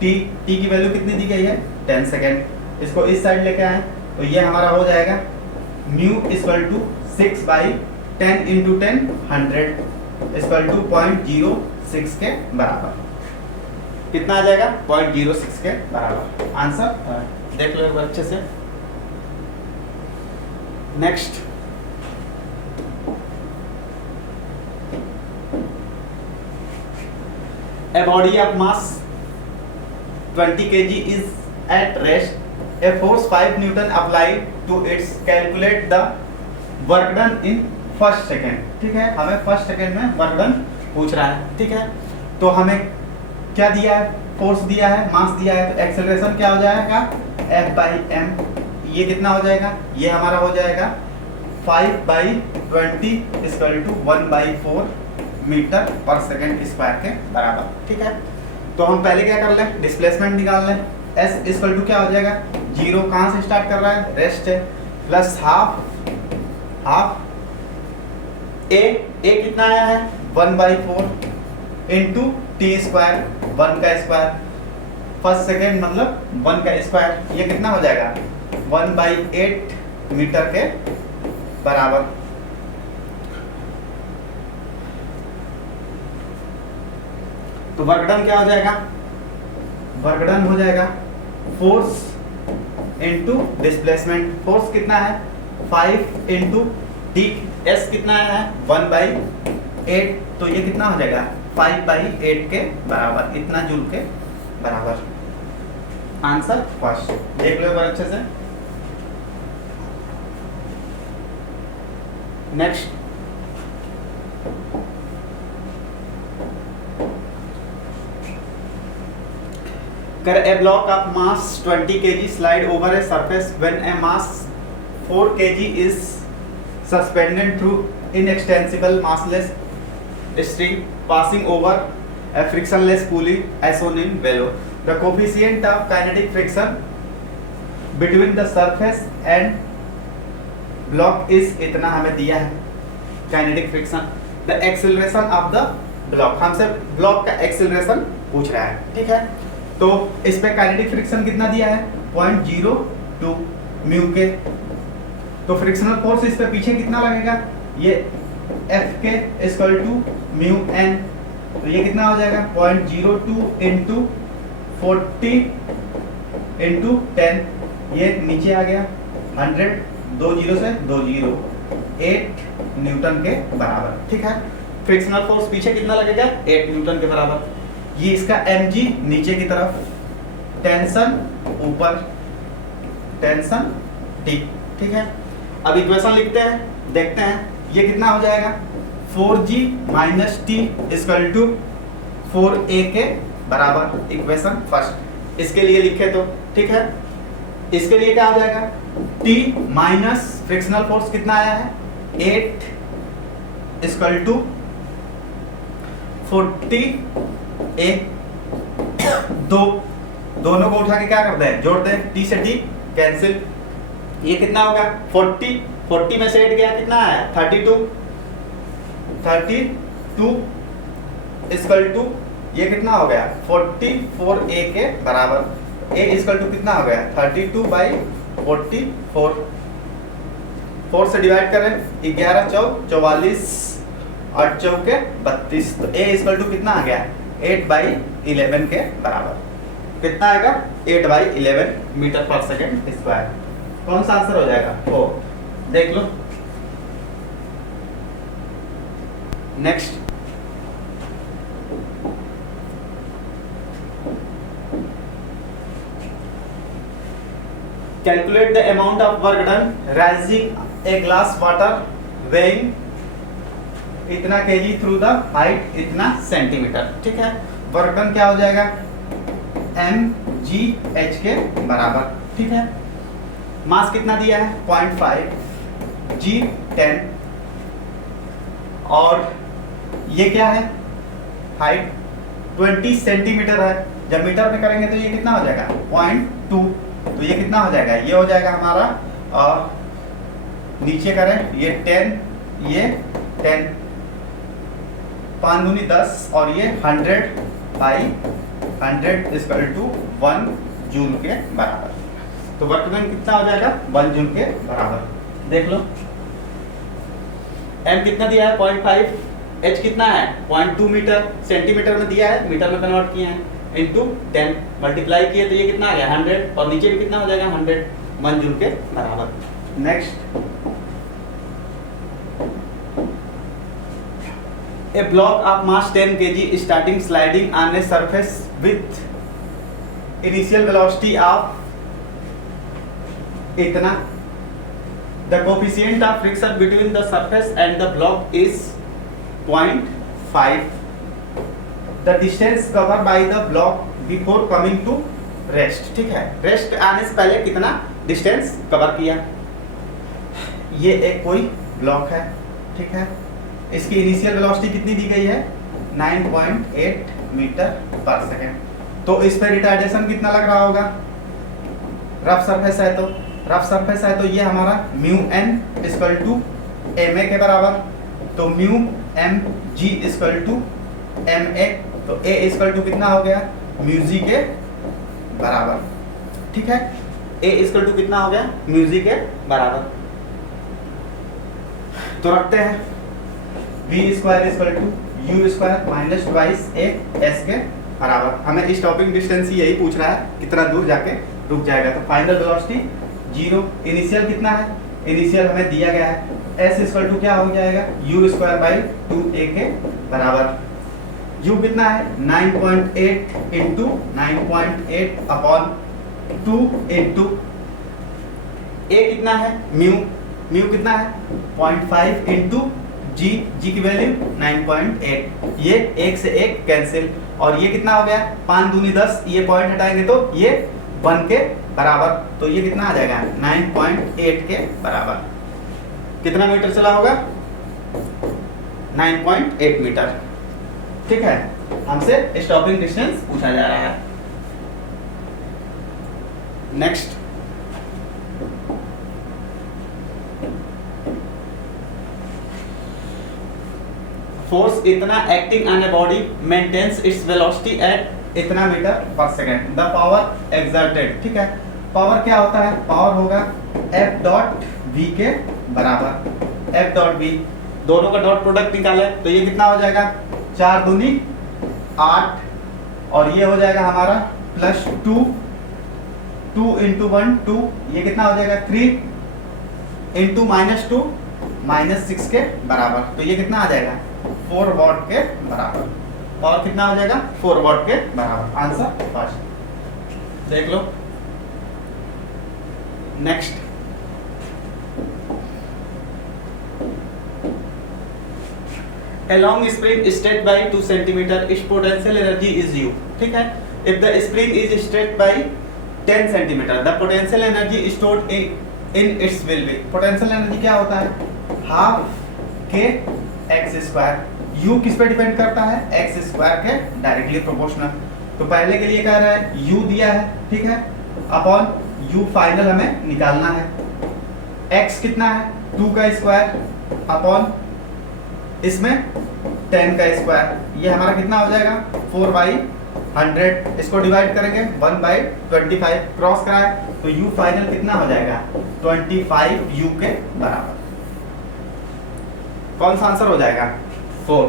T, T की वैल्यू कितनी दी गई है 10 सेकेंड। इसको इस साइड लेके आए तो ये हमारा हो जाएगा mu equal to 6 by 10 into 10 100 equal to 0.06 के बराबर। कितना आ जाएगा 0.06 के बराबर। आंसर देख लो एक बार अच्छे से। Next, a body of mass 20 kg is at rest, a force 5 Newton applied to its, calculate the work done in first second। ठीक है, हमें फर्स्ट सेकेंड में वर्क डन पूछ रहा है। ठीक है, तो हमें क्या दिया है, फोर्स दिया है, मास दिया है, तो एक्सेलरेशन क्या हो जाएगा F बाई एम, ये कितना हो जाएगा, ये हमारा हो जाएगा 5 by 20 equal to 1/4 metre per second square के बराबर। ठीक है, तो हम पहले क्या कर लें, डिस्प्लेसमेंट निकाल लें। S इक्वल टू क्या हो जाएगा 0, कहाँ से स्टार्ट कर रहा है रेस्ट है, प्लस हाफ, हाफ ए कितना आया है 1/4 इंटू टी स्क्वायर, 1 का स्क्वायर, फर्स्ट सेकेंड मतलब 1 का स्क्वायर, ये कितना हो जाएगा 1/8 मीटर के बराबर। तो वर्क डन क्या हो जाएगा, वर्क डन हो जाएगा फोर्स इंटू डिस्प्लेसमेंट, फोर्स कितना है 5 इंटू डी, एस कितना है 1/8, तो ये कितना हो जाएगा 5/8 के बराबर, इतना जूल के बराबर। आंसर फर्स्ट, देख लो एक बार अच्छे से। Next, a block of mass 20 kg slide over a surface when a mass 4 kg is suspended through inextensible massless string passing over a frictionless pulley as shown in below. The coefficient of kinetic friction between the surface and block is इतना हमें दिया है kinetic friction। The acceleration of the block, हमसे block का acceleration पूछ रहा है। ठीक है, तो इस पे काइनेटिक फ्रिक्शन कितना दिया है 0.02 म्यू के, तो फ्रिक्शनल फोर्स इस पे पीछे कितना लगेगा, ये F के इक्वल टू म्यू एन, तो ये कितना हो जाएगा 0.02 इंटू 40 इंटू 10, ये नीचे आ गया 100, 2 0 से 2 0, 8 न्यूटन के बराबर। ठीक है, फ्रिक्शनल फोर्स पीछे कितना लगेगा 8 न्यूटन के बराबर। ये इसका mg नीचे की तरफ, टेंशन ऊपर, टेंशन t। ठीक है, अब इक्वेशन लिखते हैं, देखते हैं ये कितना हो जाएगा 4g minus T equal to 4a के बराबर। इक्वेशन फर्स्ट इसके लिए लिखे तो ठीक है, इसके लिए क्या हो जाएगा t माइनस फ्रिक्शनल फोर्स कितना आया है 8 इक्वल टू 40a, दोनों को उठा के क्या करते हैं जोड़ते हैं, t से t कैंसिल, ये कितना होगा 40 में से 8 गया कितना है 32 इक्वल टू ये कितना हो गया 44a के बराबर। a इक्वल टू कितना हो गया 32/44, 4 से डिवाइड करें 11 चौक 44 8 चौके 32, तो a इक्वल टू कितना आ गया 8/11 के बराबर। कितना आएगा 8/11 मीटर पर सेकेंड स्क्वायर। कौन सा आंसर हो जाएगा? 4। देख लो next. Calculate the amount of work done rising a glass water weighing इतना केजी थ्रू द हाइट इतना सेंटीमीटर। ठीक है, वर्क डन क्या हो जाएगा? mgh के बराबर। ठीक है, मास कितना दिया है? 0.5, g 10, और ये क्या है? हाइट 20 सेंटीमीटर है। जब मीटर में करेंगे तो ये कितना हो जाएगा? 0.2। तो ये कितना हो जाएगा? ये हो जाएगा हमारा नीचे करें ये 10, ये 10, 5 दूनी 10 और ये 100/100 इक्वल टू 1 जूल के बराबर। तो वर्क डन कितना हो जाएगा? 1 जूल के बराबर। देख लो m कितना दिया है? 0.5, h कितना है? 0.2 मीटर, सेंटीमीटर में दिया है, मीटर में कन्वर्ट किए हैं, इंटू 10 मल्टीप्लाई किए तो ये कितना आ गया? 100, और नीचे भी कितना हो जाएगा? 100, 1 जूल के बराबर। Next, a block of mass 10 kg starting sliding on a surface with initial velocity of इतना, the coefficient of friction between the surface and the block is 0.5, the distance covered by the block before coming to rest। ठीक है, rest आने से पहले कितना distance cover किया। ये एक कोई ब्लॉक है। ठीक है, इसकी इनिशियल वेलोसिटी कितनी दी गई है? 9.8 मीटर पर सेकेंड। तो इस पर रिटार्डेशन कितना लग रहा होगा? रफ सरफेस है तो ये हमारा mu N equal to M A के बराबर। तो mu M G equal to M A, तो ए इक्वल टू कितना हो गया? म्यू जी के बराबर। ठीक है, ए इक्वल टू कितना हो गया? म्यू जी के बराबर। तो रखते हैं v square equal to u square minus twice A S के बराबर। हमें स्टॉपिंग डिस्टेंस यही पूछ रहा है, कितना दूर जाके रुक जाएगा। तो फाइनल वेलोसिटी 0, इनिशियल कितना है? इनिशियल हमें दिया गया है, s इक्वल टू क्या हो जाएगा? u स्क्वायर बाई 2a के बराबर। u कितना है? 9.8 इंटू 9.8 अपॉन 2 इंटू a कितना है? म्यू कितना है? 0.5 इंटू जी की वैल्यू 9.8, ये एक से एक कैंसिल, और ये कितना हो गया? 5 दूनी 10, ये पॉइंट हटाएंगे तो ये 1 के बराबर। तो ये कितना आ जाएगा? 9.8 के बराबर। कितना मीटर चला होगा? 9.8 मीटर। ठीक है, हमसे स्टॉपिंग डिस्टेंस पूछा जा रहा है। नेक्स्ट, फोर्स इतना acting on a body maintains its velocity at इतना metre per second. The power exerted. ठीक है, पावर क्या होता है? पावर होगा F डॉट V के बराबर। F डॉट V, दोनों का डॉट प्रोडक्ट निकाले तो ये कितना हो जाएगा? 4 दूनी 8, और ये हो जाएगा हमारा प्लस 2 इंटू 1 2, ये कितना हो जाएगा? 3 इंटू -2 -6 के बराबर। तो ये कितना आ जाएगा? 4 वॉट के बराबर। पावर कितना हो जाएगा? 4 वॉट के बराबर। Answer first. देख लो next, A long spring stretched by 2 centimeter, its potential energy is U। ठीक है, if the spring is stretched by 10 centimeter, the potential energy stored in its will be। potential energy क्या होता है? Half K X square. U किस पे depend करता है? X square के डायरेक्टली प्रोपोर्शनल। तो पहले के लिए कह रहा है U दिया है, ठीक है, अपॉन U फाइनल हमें निकालना है। x कितना है? 2 का स्क्वायर अपॉन इसमें 10 का स्क्वायर, ये हमारा कितना हो जाएगा? 4/100। इसको डिवाइड करेंगे 1/25, क्रॉस कराए तो u फाइनल कितना हो जाएगा? 25u के बराबर। कौन सा आंसर हो जाएगा? 4।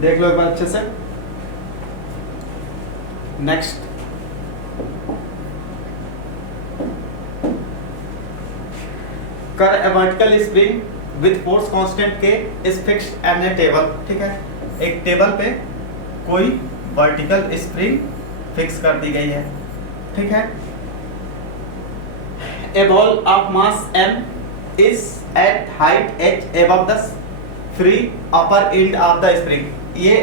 देख लो एक बार अच्छे से। नेक्स्ट, कर a vertical spring with force constant K is fixed on a table. ठीक है, एक टेबल पे कोई वर्टिकल स्प्रिंग फिक्स कर दी गई है। ठीक है, a ball of mass m is at height h above the free upper end of the spring। ये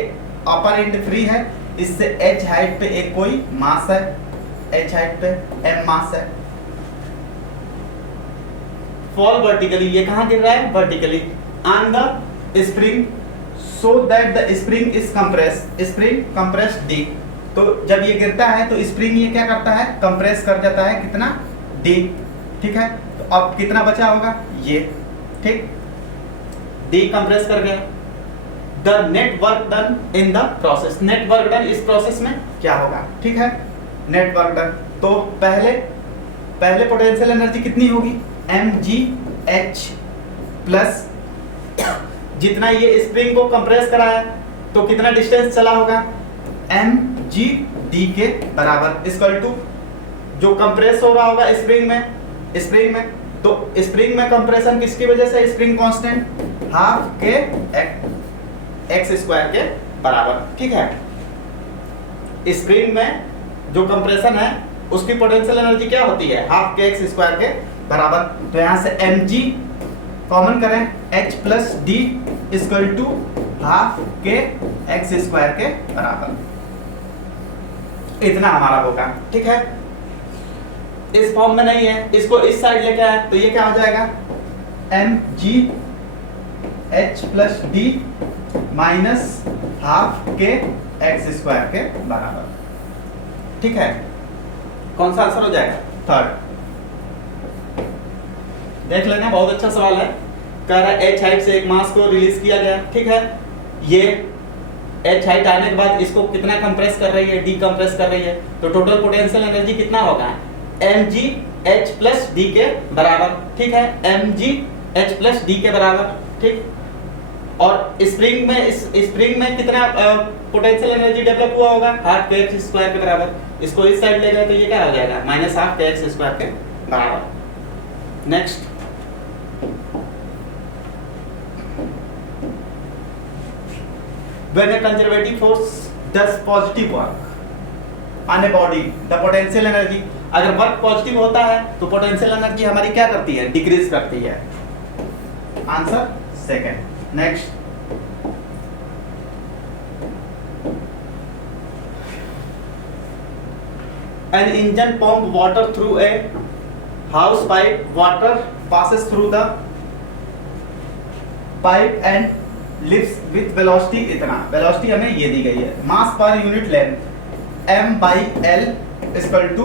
अपर एंड फ्री है, इससे h हाइट पे एक कोई मास है, h हाइट पे m मास है। फॉल वर्टिकली, ये कहाँ गिर रहा है? Vertically on the spring so that the spring is compressed, spring compressed d। तो जब ये गिरता है तो स्प्रिंग ये क्या करता है? कंप्रेस कर जाता है, कितना? d। ठीक है, तो अब कितना बचा होगा? ये। ठीक, d कंप्रेस कर गया। The net work done in the process, net work done इस प्रोसेस में क्या होगा? ठीक है, नेट वर्क डन। तो पहले पोटेंशियल एनर्जी कितनी होगी? mgh प्लस जितना ये स्प्रिंग को कंप्रेस कराया तो कितना डिस्टेंस चला होगा? mgd के बराबर इक्वल टू जो कंप्रेस हो रहा होगा स्प्रिंग में तो स्प्रिंग में कंप्रेशन किसकी वजह से? Spring constant half K X square के बराबर। ठीक है, स्प्रिंग में जो कंप्रेशन है उसकी पोटेंशियल एनर्जी क्या होती है? हाफ के एक्स स्क्वायर के बराबर। तो यहां से mg कॉमन करें, h plus D equal to half K X square के बराबर, इतना हमारा होगा। ठीक है, इस फॉर्म में नहीं है, इसको इस साइड लेके आए तो ये क्या हो जाएगा? mg h plus D minus half K X square के बराबर। ठीक है, कौन सा आंसर हो जाएगा? थर्ड। देख लेना, बहुत अच्छा सवाल है। कह रहा है h हाइट से एक मास को रिलीज किया गया। ठीक है, ये h हाइट आने के बाद इसको कितना कंप्रेस कर रही है? डी कंप्रेस कर रही है। तो टोटल पोटेंशियल एनर्जी कितना होगा? mg h प्लस डी के बराबर। ठीक है, mg h प्लस डी के बराबर। ठीक, और स्प्रिंग में कितना पोटेंशियल एनर्जी डेवलप हुआ होगा? हाफ के एक्स स्क्वायर के बराबर। इसको इस साइड ले गए तो ये क्या हो जाएगा? Minus half K X square के बराबर। Next, when a conservative force does positive work on a body, the potential energy, अगर वर्क पॉजिटिव होता है तो पोटेंशियल एनर्जी हमारी क्या करती है? डिक्रीज करती है। Answer second. Next, an engine pump water through a house pipe, water passes through the pipe and lift with velocity इतना, वेलोसिटी हमें ये दी गई है। Mass per unit length m by L equal to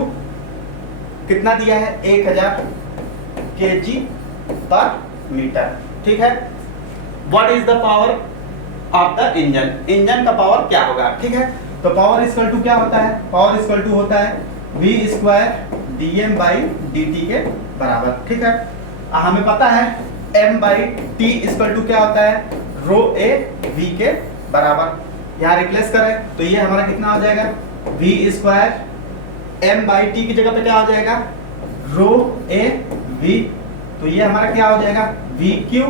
कितना दिया है? 1000 kg पर मीटर। ठीक है, what is the power of the engine, engine का पावर क्या होगा? ठीक है, तो पावर इक्वल टू क्या होता है? पावर इक्वल टू होता है v square dm by dt के बराबर। ठीक है, हमें पता है m by t equal to क्या होता है? रो ए v के बराबर। यहाँ रिप्लेस करें तो ये हमारा कितना हो जाएगा? v square m by T की जगह पे क्या हो जाएगा? रो ए v। तो ये हमारा क्या हो जाएगा? v क्यू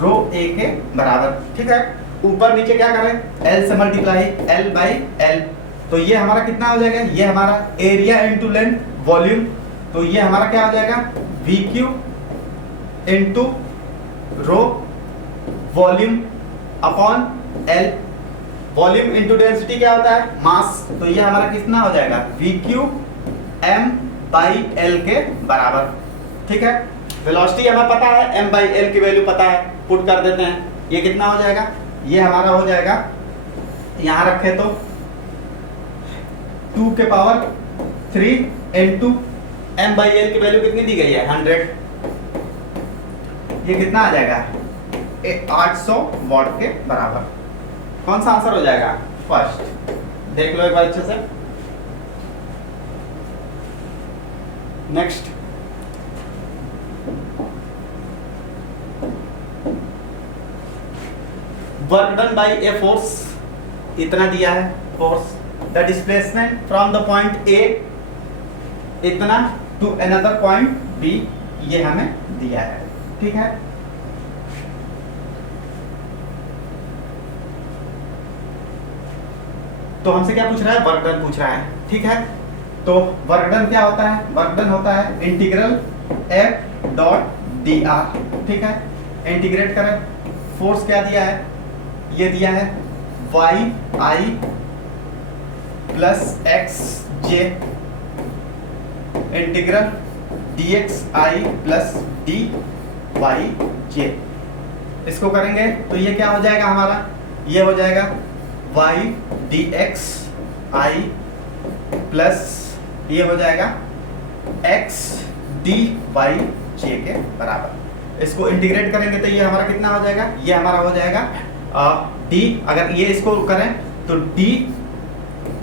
रो ए के बराबर। ठीक है, ऊपर नीचे क्या करें? l से मल्टीप्लाई l बाई l। तो ये हमारा कितना हो जाएगा? ये हमारा एरिया इंटू लेंथ वॉल्यूम। तो ये हमारा क्या हो जाएगा? v Q into rho volume upon L। Volume into density क्या होता है? मास। तो ये हमारा कितना हो जाएगा? v Q m by l के बराबर। ठीक है, वेलोसिटी हमें पता है, m बाई l की वैल्यू पता है, पुट कर देते हैं। ये कितना हो जाएगा? ये हमारा हो जाएगा, यहाँ रखे तो 2 के power 3 into m by l की वैल्यू कितनी दी गई है? 100। ये कितना आ जाएगा? 800 वॉट के बराबर। कौन सा आंसर हो जाएगा? फर्स्ट। देख लो एक बार अच्छे से। Next, work done bye a force, इतना दिया है force. The displacement from the point A इतना टू अनदर पॉइंट बी, ये हमें दिया है। ठीक है। तो हमसे क्या पूछ रहा है, वर्क डन पूछ रहा है, ठीक है। तो वर्क डन क्या होता है, वर्क डन होता है integral F dot D are, ठीक है। इंटीग्रेट करें, फोर्स क्या दिया है, ये दिया है Y I plus x J integral D X I plus D Y जे। इसको करेंगे तो ये क्या हो जाएगा हमारा, ये हो जाएगा Y D X I plus ये हो जाएगा एक्स डी वाई जे के बराबर। इसको इंटीग्रेट करेंगे तो ये हमारा कितना हो जाएगा, ये हमारा हो जाएगा डी, अगर ये इसको करें तो डी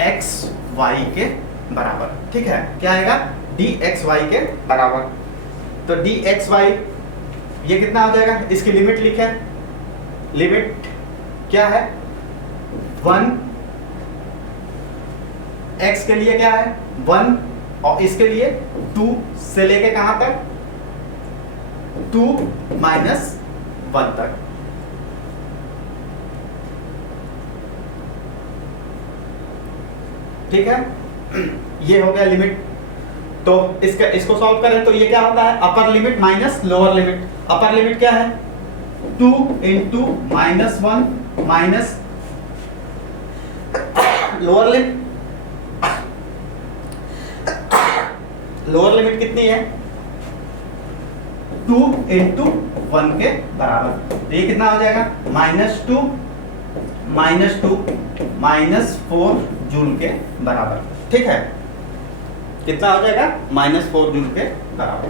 एक्स वाई के बराबर, ठीक है। क्या आएगा, डी एक्स वाई के बराबर। तो डी एक्स वाई ये कितना हो जाएगा, इसकी लिमिट लिखे, लिमिट क्या है 1, x के लिए क्या है 1 और इसके लिए 2 से लेके कहां तक 2 माइनस 1 तक। ठीक है, ये हो गया लिमिट। तो इसको सॉल्व करें तो ये क्या होता है, upper limit minus lower limit. Upper limit क्या है 2 into minus 1 minus lower limit, lower limit कितनी है 2 इंटू 1 के बराबर। तो ये कितना हो जाएगा -2 -4 जूल के बराबर, ठीक है। कितना हो जाएगा -4 जूल के बराबर।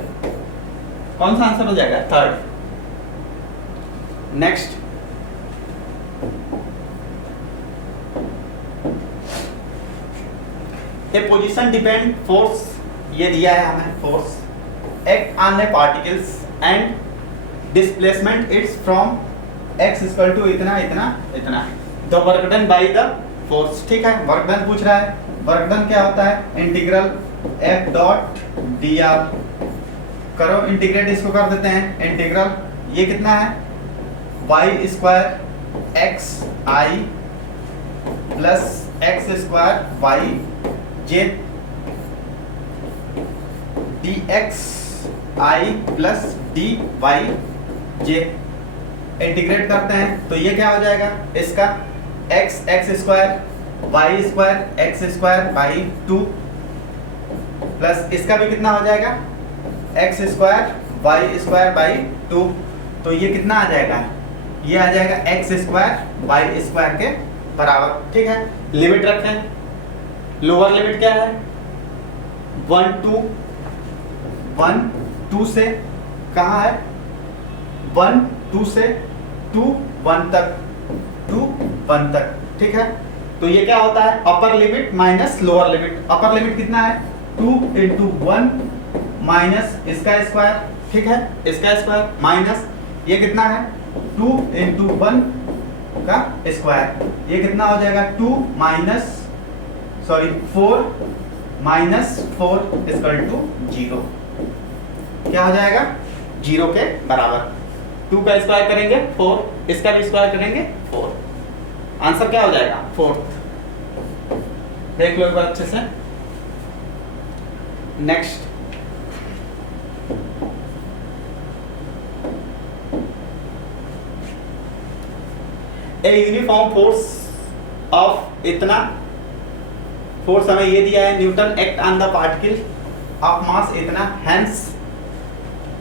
कौन सा आंसर हो जाएगा, third. Next, a position depend force, ये दिया है हमें force act on a particles and displacement its from x equal to इतना इतना इतना, the work done by the force, ठीक है। वर्क डन पूछ रहा है, वर्क डन क्या होता है integral f dot D R, करो इंटीग्रेट, इसको कर देते हैं इंटीग्रल, ये कितना है y square X I plus X square Y J D X I plus D Y J. Integrate करते हैं तो ये क्या हो जाएगा, इसका X X square Y square by 2 plus इसका भी कितना हो जाएगा X square Y square by 2। तो ये कितना आ जाएगा, ये आ जाएगा एक्स स्क्वायर वाई स्क्वायर के बराबर, ठीक है। लिमिट रखें, लोअर लिमिट क्या है 1 से कहाँ है 1 2 से 2 1 तक, 2 1 तक, ठीक है। तो ये क्या होता है upper limit minus lower limit. Upper limit कितना है 2 इंटू 1 माइनस इसका स्क्वायर, ठीक है, इसका स्क्वायर माइनस ये कितना है 2 इंटू 1 का स्क्वायर, ये कितना हो जाएगा 4 माइनस 4 इक्वल टू 0, क्या हो जाएगा 0 के बराबर। 2 का स्क्वायर करेंगे 4, इसका भी स्क्वायर करेंगे 4, आंसर क्या हो जाएगा 4। देख लो एक बार अच्छे से। Next, a uniform force of इतना, फोर्स हमें ये दिया है newton act on the particle of mass इतना, hence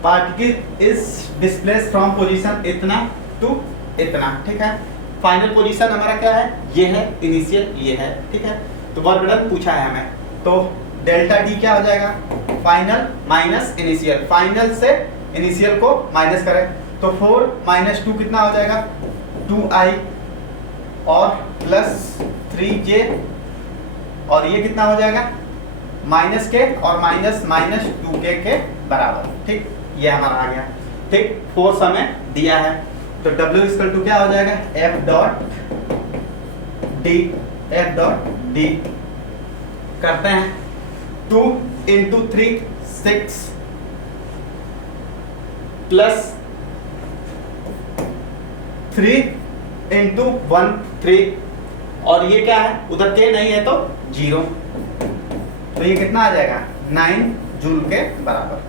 particle is displaced from position इतना टू इतना, ठीक है। फाइनल पोजीशन हमारा क्या है, ये है, इनिशियल ये है, ठीक है। तो वर्क डन पूछा है हमें, तो डेल्टा डी क्या हो जाएगा फाइनल माइनस इनिशियल, फाइनल से इनिशियल को माइनस करें तो 4 माइनस 2 कितना हो जाएगा 2i और प्लस 3j, और ये कितना हो जाएगा माइनस के और माइनस 2k के बराबर, ठीक, ये हमारा आ गया, ठीक। फोर्स हमें दिया है तो W इक्वल टू क्या हो जाएगा F डॉट डी करते हैं 2 इंटू 3 6 प्लस 3 इंटू 1 3, और ये क्या है, उधर के नहीं है तो 0, तो ये कितना आ जाएगा 9 जूल के बराबर।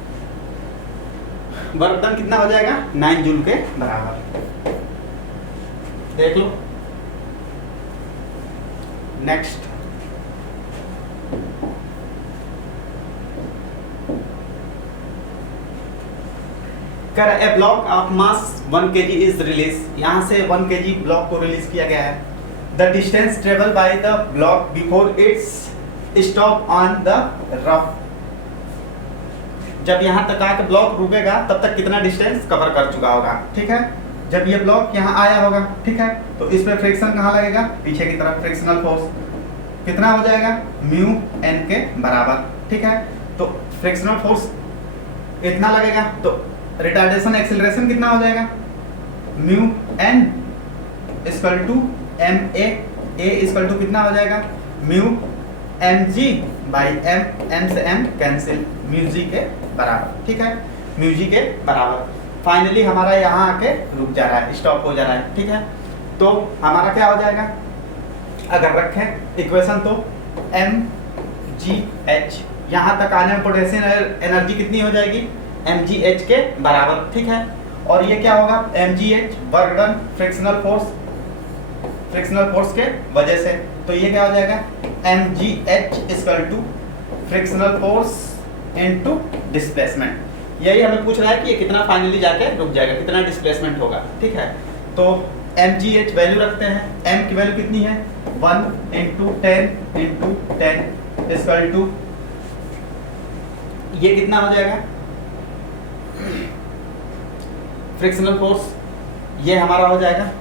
वर्क डन कितना हो जाएगा 9 जूल के बराबर। देख लो नेक्स्ट। कर a block of mass 1 kg is release, यहां से 1 kg ब्लॉक को रिलीज किया गया है। The distance travel by the block before it's stop on the rough, जब यहां तक आके ब्लॉक रुकेगा तब तक कितना डिस्टेंस कवर कर चुका होगा, ठीक है। जब ये ब्लॉक यहाँ आया होगा, ठीक है, तो इस पे फ्रिक्शन कहाँ लगेगा, पीछे की तरफ। फ्रिक्शनल फोर्स कितना हो जाएगा म्यू एन के बराबर, ठीक है। तो फ्रिक्शनल फोर्स इतना लगेगा, तो रिटार्डेशन एक्सीलरेशन कितना हो जाएगा mu N equal to M A equal to कितना हो जाएगा mu M G by M से एम कैंसिल, म्यू जी के बराबर, ठीक है, म्यू जी के बराबर। फाइनली हमारा यहाँ आके रुक जा रहा है, स्टॉप हो जा रहा है, ठीक है। तो हमारा क्या हो जाएगा, अगर रखें इक्वेशन तो एम जी एच, यहाँ तक आने में पोटेंशियल एनर्जी कितनी हो जाएगी एम जी एच के बराबर, ठीक है। और ये क्या होगा M G H work done frictional force के वजह से, तो ये क्या हो जाएगा M G H equal to frictional force into displacement. यही हमें पूछ रहा है कि ये कितना फाइनली जाके रुक जाएगा, कितना डिस्प्लेसमेंट होगा, ठीक है। तो एम जी एच वैल्यू रखते हैं, एम की वैल्यू कितनी है 1 इंटू 10 इंटू 10 इक्वल टू, ये कितना हो जाएगा फ्रिक्शनल फोर्स, ये हमारा हो जाएगा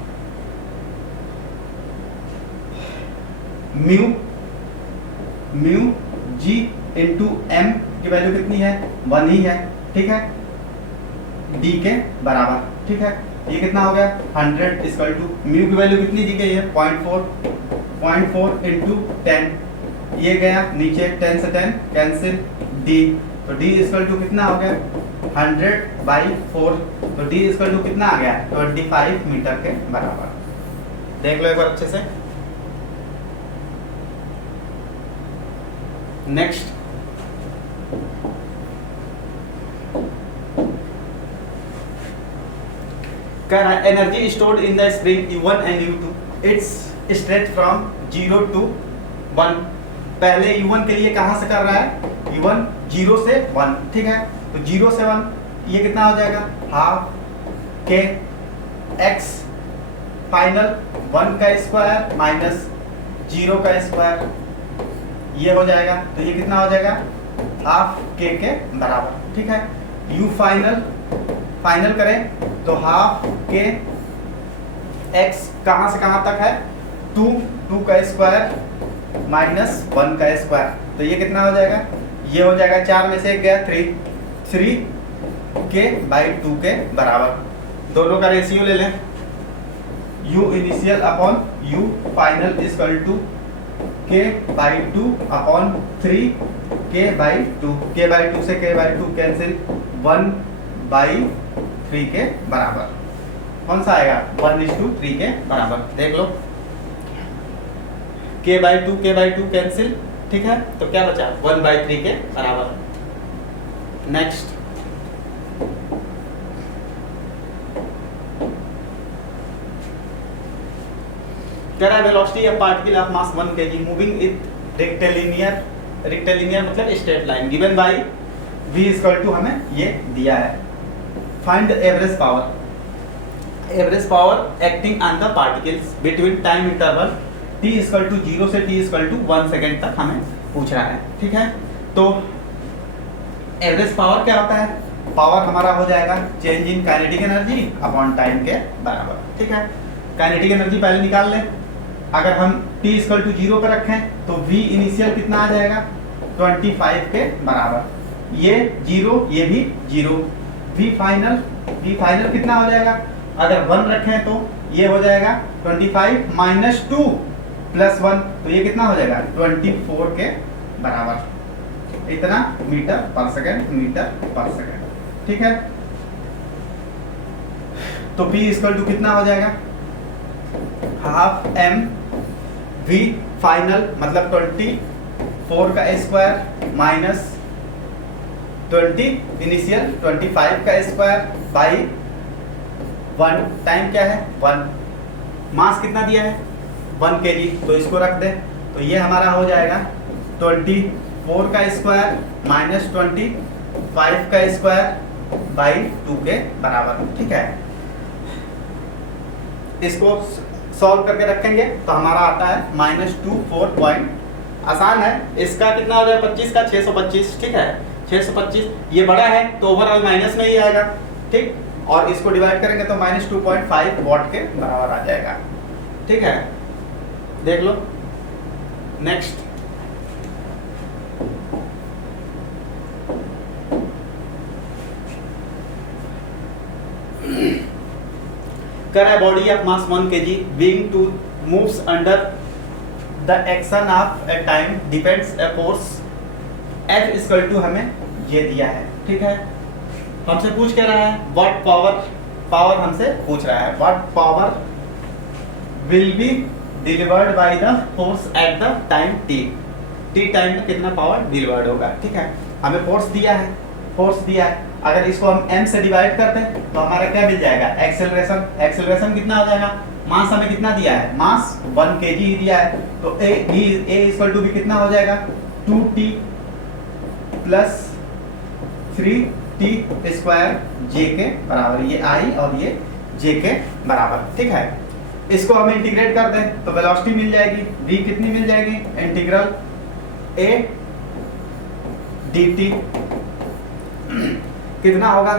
म्यू जी इंटू एम की वैल्यू कितनी है 1 ही है, ठीक है, डी के बराबर, ठीक है। ये कितना हो गया 100 इक्वल टू म्यू की वैल्यू कितनी दी गई है 0.4 इंटू 10, ये गया नीचे 10 से 10 कैंसिल, डी, तो डी इक्वल टू कितना हो गया 100/4, तो डी इक्वल टू कितना आ गया 25 मीटर के बराबर। देख लो एक बार अच्छे से। नेक्स्ट कर energy stored in the spring U1 and U2, it's stretch from 0 to 1। पहले U1 के लिए कहां से कर रहा है U1 0 से 1, ठीक है, तो 0 से 1 ये कितना हो जाएगा हाफ के एक्स फाइनल 1 का स्क्वायर माइनस 0 का स्क्वायर, ये हो जाएगा, तो ये कितना हो जाएगा हाफ के बराबर, ठीक है। U फाइनल करें तो हाफ के एक्स कहां से कहां तक है 2 का स्क्वायर माइनस 1 का स्क्वायर, तो ये कितना हो जाएगा, ये हो जाएगा 4 में से एक गया 3 के बाई 2 के बराबर। दोनों का रेशियो ले लें, U initial upon U final equal to K by 2 upon 3 K by 2, के बाई 2 से के बाई 2 कैंसिल, 1/3 के बराबर। कौन सा आएगा 1:3 के बराबर, देख लो के बाई 2 कैंसिल, ठीक है, तो क्या बचा 1/3 के बराबर। नेक्स्ट करा velocity of particle of mass 1 kg moving with rectilinear मतलब straight line given by v equal to हमें ये दिया है। Find the average power acting on the particles between time interval t equal to 0 से t equal to 1 second तक हमें पूछ रहा है, ठीक है। तो एवरेज पावर क्या होता है, पावर हमारा हो जाएगा change in kinetic energy upon time के बराबर, ठीक है। काइनेटिक एनर्जी पहले निकाल लें, अगर हम t इक्वल टू 0 पर रखें तो v इनिशियल कितना आ जाएगा 25 के बराबर, ये 0 ये भी 0, v फाइनल कितना हो जाएगा, अगर 1 रखें तो ये हो जाएगा 25 माइनस 2 प्लस 1, तो ये कितना हो जाएगा 24 के बराबर, इतना मीटर पर सेकंड, ठीक है। तो p इक्वल टू कितना हो जाएगा हाफ एम वी फाइनल मतलब 24 का स्क्वायर माइनस 20 इनिशियल 25 का स्क्वायर बाई 1 टाइम क्या है 1, मास कितना दिया है 1 kg, तो इसको रख दे। तो ये हमारा हो जाएगा 24 का स्क्वायर माइनस 25 का स्क्वायर बाई 2 के बराबर। ठीक है, इसको सॉल्व करके रखेंगे तो हमारा आता है -24 पॉइंट। आसान है, इसका कितना हो जाएगा 25 का 625। ठीक है, 625 ये बड़ा है तो ओवरऑल माइनस में ही आएगा। ठीक, और इसको डिवाइड करेंगे तो -2.5 वॉट के बराबर आ जाएगा। ठीक है, देख लो नेक्स्ट। कर a body of mass 1 kg being to moves under the action of a time depends a force F equal to हमें ये दिया है। ठीक है, हमसे पूछ क्या रहा है व्हाट पावर हमसे पूछ रहा है what power will be delivered by the force at the time t time में कितना पावर डिलीवर्ड होगा। ठीक है, हमें फोर्स दिया है, अगर इसको हम m से डिवाइड करते हैं तो हमारा क्या मिल जाएगा एक्सेलरेशन कितना हो जाएगा। मास हमें कितना दिया है, मास 1 kg ही दिया है, तो a इक्वल टू भी कितना हो जाएगा 2t plus 3t square j के बराबर, ये i और ये j के बराबर। ठीक है, इसको हम इंटीग्रेट कर दें तो वेलोसिटी मिल जाएगी v कितनी मिल जाएगी इंटीग्रल a dt कितना होगा,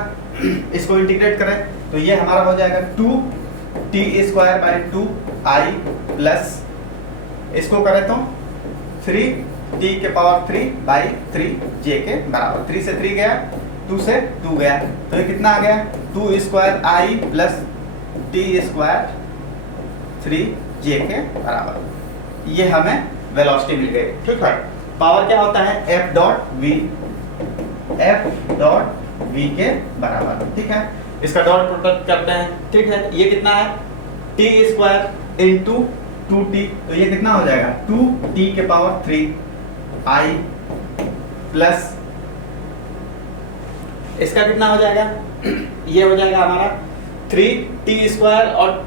इसको इंटीग्रेट करें तो ये हमारा हो जाएगा 2t square by 2i plus इसको करें तो 3t के पावर 3 बाई 3j के बराबर। 3 से 3 गया, 2 से 2 गया, तो ये कितना आ गया 2 square i plus t square 3j के बराबर। ये हमें वेलोसिटी मिल गई। ठीक है, पावर क्या होता है F डॉट v के बराबर। ठीक है, इसका डॉट प्रोडक्ट करते हैं। ठीक है, ये कितना है t स्क्वायर इंटू 2t, तो ये कितना हो जाएगा 2t के पावर 3 i प्लस इसका कितना हो जाएगा ये हो जाएगा हमारा 3t स्क्वायर और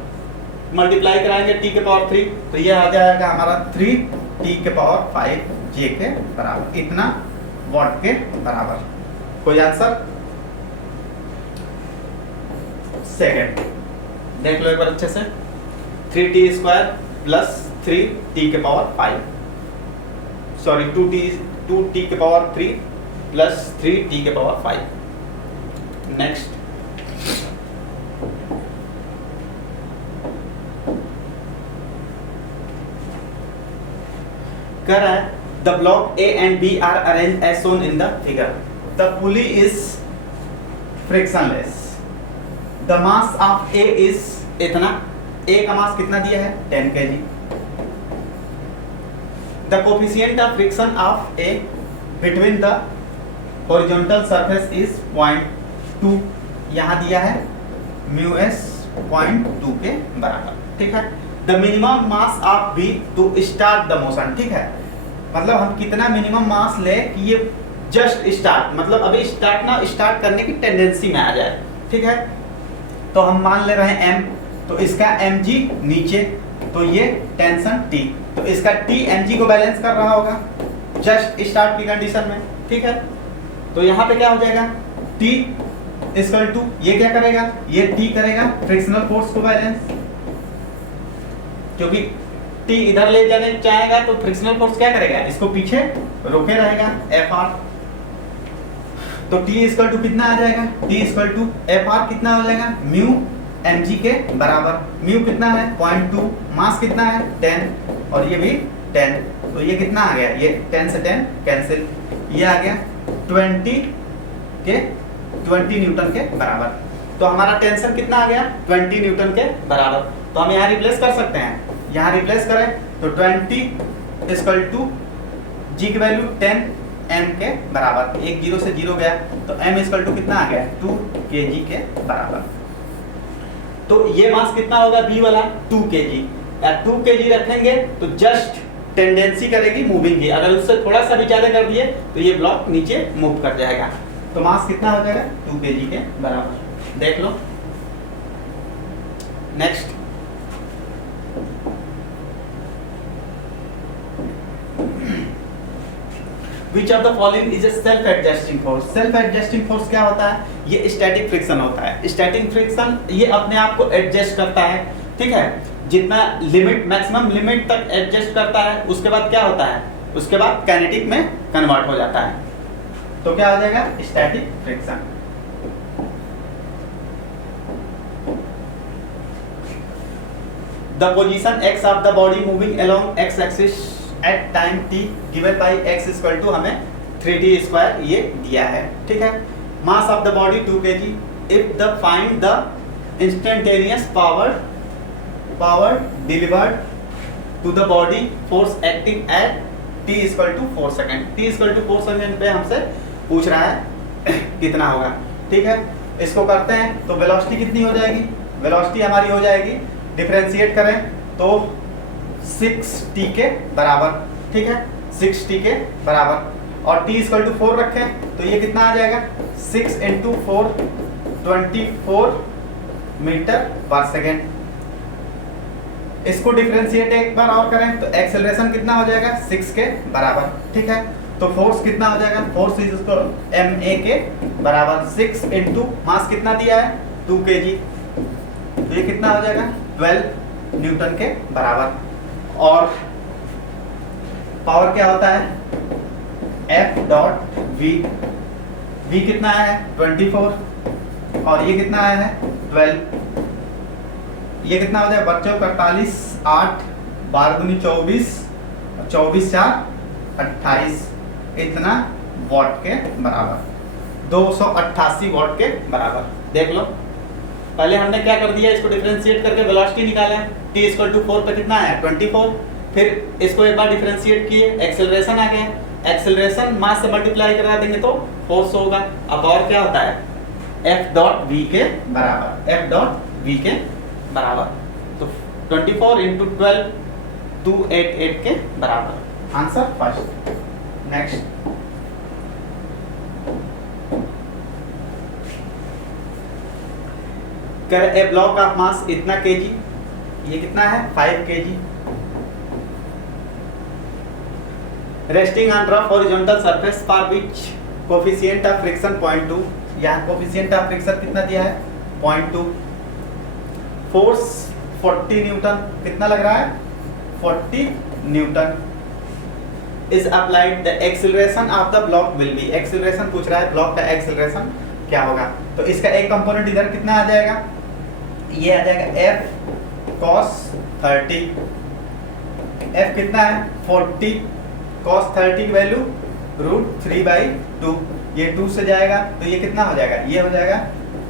मल्टीप्लाई कराएंगे t के पावर 3, तो ये आ जाएगा हमारा 3t के पावर 5j के बराबर, इतना वॉट के बराबर। कोई आंसर? सेकेंड देख लो एक बार अच्छे से, 3t स्क्वायर प्लस 3t के पावर 5, सॉरी 2t के पावर 3 प्लस 3t के पावर 5। नेक्स्ट, कह रहा है the block A and B are arranged as shown in the figure. The pulley is frictionless. The mass of A is इतना, A का मास कितना दिया है 10 kg. The coefficient of friction of A between the horizontal surface is 0.2, यहाँ दिया है μs 0.2 के बराबर। ठीक है, the minimum mass of B to start the motion। ठीक है, मतलब हम कितना मिनिमम मास ले कि ये जस्ट स्टार्ट, मतलब अभी स्टार्ट करने की टेंडेंसी में आ जाए। ठीक है, तो हम मान ले रहे हैं m, तो इसका mg नीचे, तो ये टेंशन t, तो इसका t mg को बैलेंस कर रहा होगा जस्ट स्टार्ट की कंडीशन में। ठीक है, तो यहाँ पे क्या हो जाएगा t इक्वल टू ये क्या करेगा, ये t करेगा फ्रिक्शनल फोर्स को बैलेंस, क्योंकि t इधर ले जाने चाहेगा तो फ्रिक्शनल फोर्स क्या करेगा, इसको पीछे रोके रहेगा Fr। तो t इक्वल टू कितना आ जाएगा, t इक्वल टू Fr कितना हो जाएगा म्यू mg के बराबर। म्यू कितना है 0.2, मास कितना है 10 और ये भी 10, तो ये कितना आ गया, ये 10 से 10 कैंसिल, ये आ गया 20 न्यूटन के बराबर। तो हमारा टेंशन कितना आ गया 20 न्यूटन के बराबर। तो हम यहाँ रिप्लेस कर सकते हैं, यहाँ रिप्लेस करें तो 20 इक्वल टू g की वैल्यू 10 m के बराबर, एक 0 से 0 गया, तो m इक्वल टू कितना आ गया 2 kg के बराबर। तो ये मास कितना होगा b वाला 2 kg, या 2 kg रखेंगे तो जस्ट टेंडेंसी करेगी मूविंग की, अगर उससे थोड़ा सा भी ज्यादा कर दिए तो ये ब्लॉक नीचे मूव कर जाएगा। तो मास कितना हो जाएगा 2 kg के बराबर। देख लो next, Which of the following is a self-adjusting force? Self-adjusting force क्या होता है? ये स्टैटिक फ्रिक्शन होता है। स्टैटिक फ्रिक्शन ये अपने आप को एडजस्ट करता है, ठीक है, जितना लिमिट मैक्सिमम लिमिट तक एडजस्ट करता है, उसके बाद क्या होता है, उसके बाद काइनेटिक में कन्वर्ट हो जाता है। तो क्या हो जाएगा static friction. The position x of the body moving along x axis at time t given by x equal to हमें 3t square ये दिया है, ठीक है। Mass of the body 2 kg। If the find the instantaneous power delivered to the body force acting at t equal to 4 second। t equal to 4 second पे हमसे पूछ रहा है कितना होगा, ठीक है। इसको करते हैं तो वेलोसिटी कितनी हो जाएगी, वेलोसिटी हमारी हो जाएगी, डिफरेंशिएट करें तो 6t के बराबर, ठीक है, 6t के बराबर, और t इक्वल टू 4 रखें तो ये कितना आ जाएगा 6 × 4 24 मीटर पर सेकेंड। इसको डिफरेंशिएट एक बार और करें तो एक्सेलरेशन कितना हो जाएगा 6 के बराबर, ठीक है। तो फोर्स कितना हो जाएगा, फोर्स इज इसको ma के बराबर 6 × मास कितना दिया है 2 kg, तो ये कितना हो जाएगा 12 न्यूटन के बराबर। और पावर क्या होता है F डॉट V, V कितना है 24 और ये कितना आया है 12, ये कितना हो जाए बच्चों 48 8 12 दूनी 24 24 4 28, इतना वॉट के बराबर, 288 वॉट के बराबर। देख लो पहले हमने क्या कर दिया, इसको डिफरेंशिएट करके वेलोसिटी निकाला है, t इक्वल टू 4 पे कितना है 24, फिर इसको एक बार डिफरेंशिएट किए, एक्सेलरेशन आ गया, एक्सेलरेशन मास से मल्टीप्लाई करा देंगे तो फोर्स होगा। अब और क्या होता है F डॉट V के बराबर, F डॉट V के बराबर, तो 24 × 12 288 के बराबर, आंसर फर्स्ट। नेक्स्ट, कर ए ब्लॉक ऑफ मास इतना kg, ये कितना है 5 kg, resting on rough horizontal surface for which coefficient of friction 0.2, यहाँ कोफिशिएंट ऑफ फ्रिक्शन कितना दिया है 0.2, फोर्स 40 न्यूटन, कितना लग रहा है 40 Newton, is applied, the acceleration of the block will be, acceleration पूछ रहा है ब्लॉक का एक्सेलरेशन क्या होगा, तो इसका एक कंपोनेंट इधर कितना आ जाएगा, ये आ जाएगा F cos 30, F कितना है 40, cos 30 की वैल्यू √3/2, ये 2 से जाएगा तो ये कितना हो जाएगा, ये हो जाएगा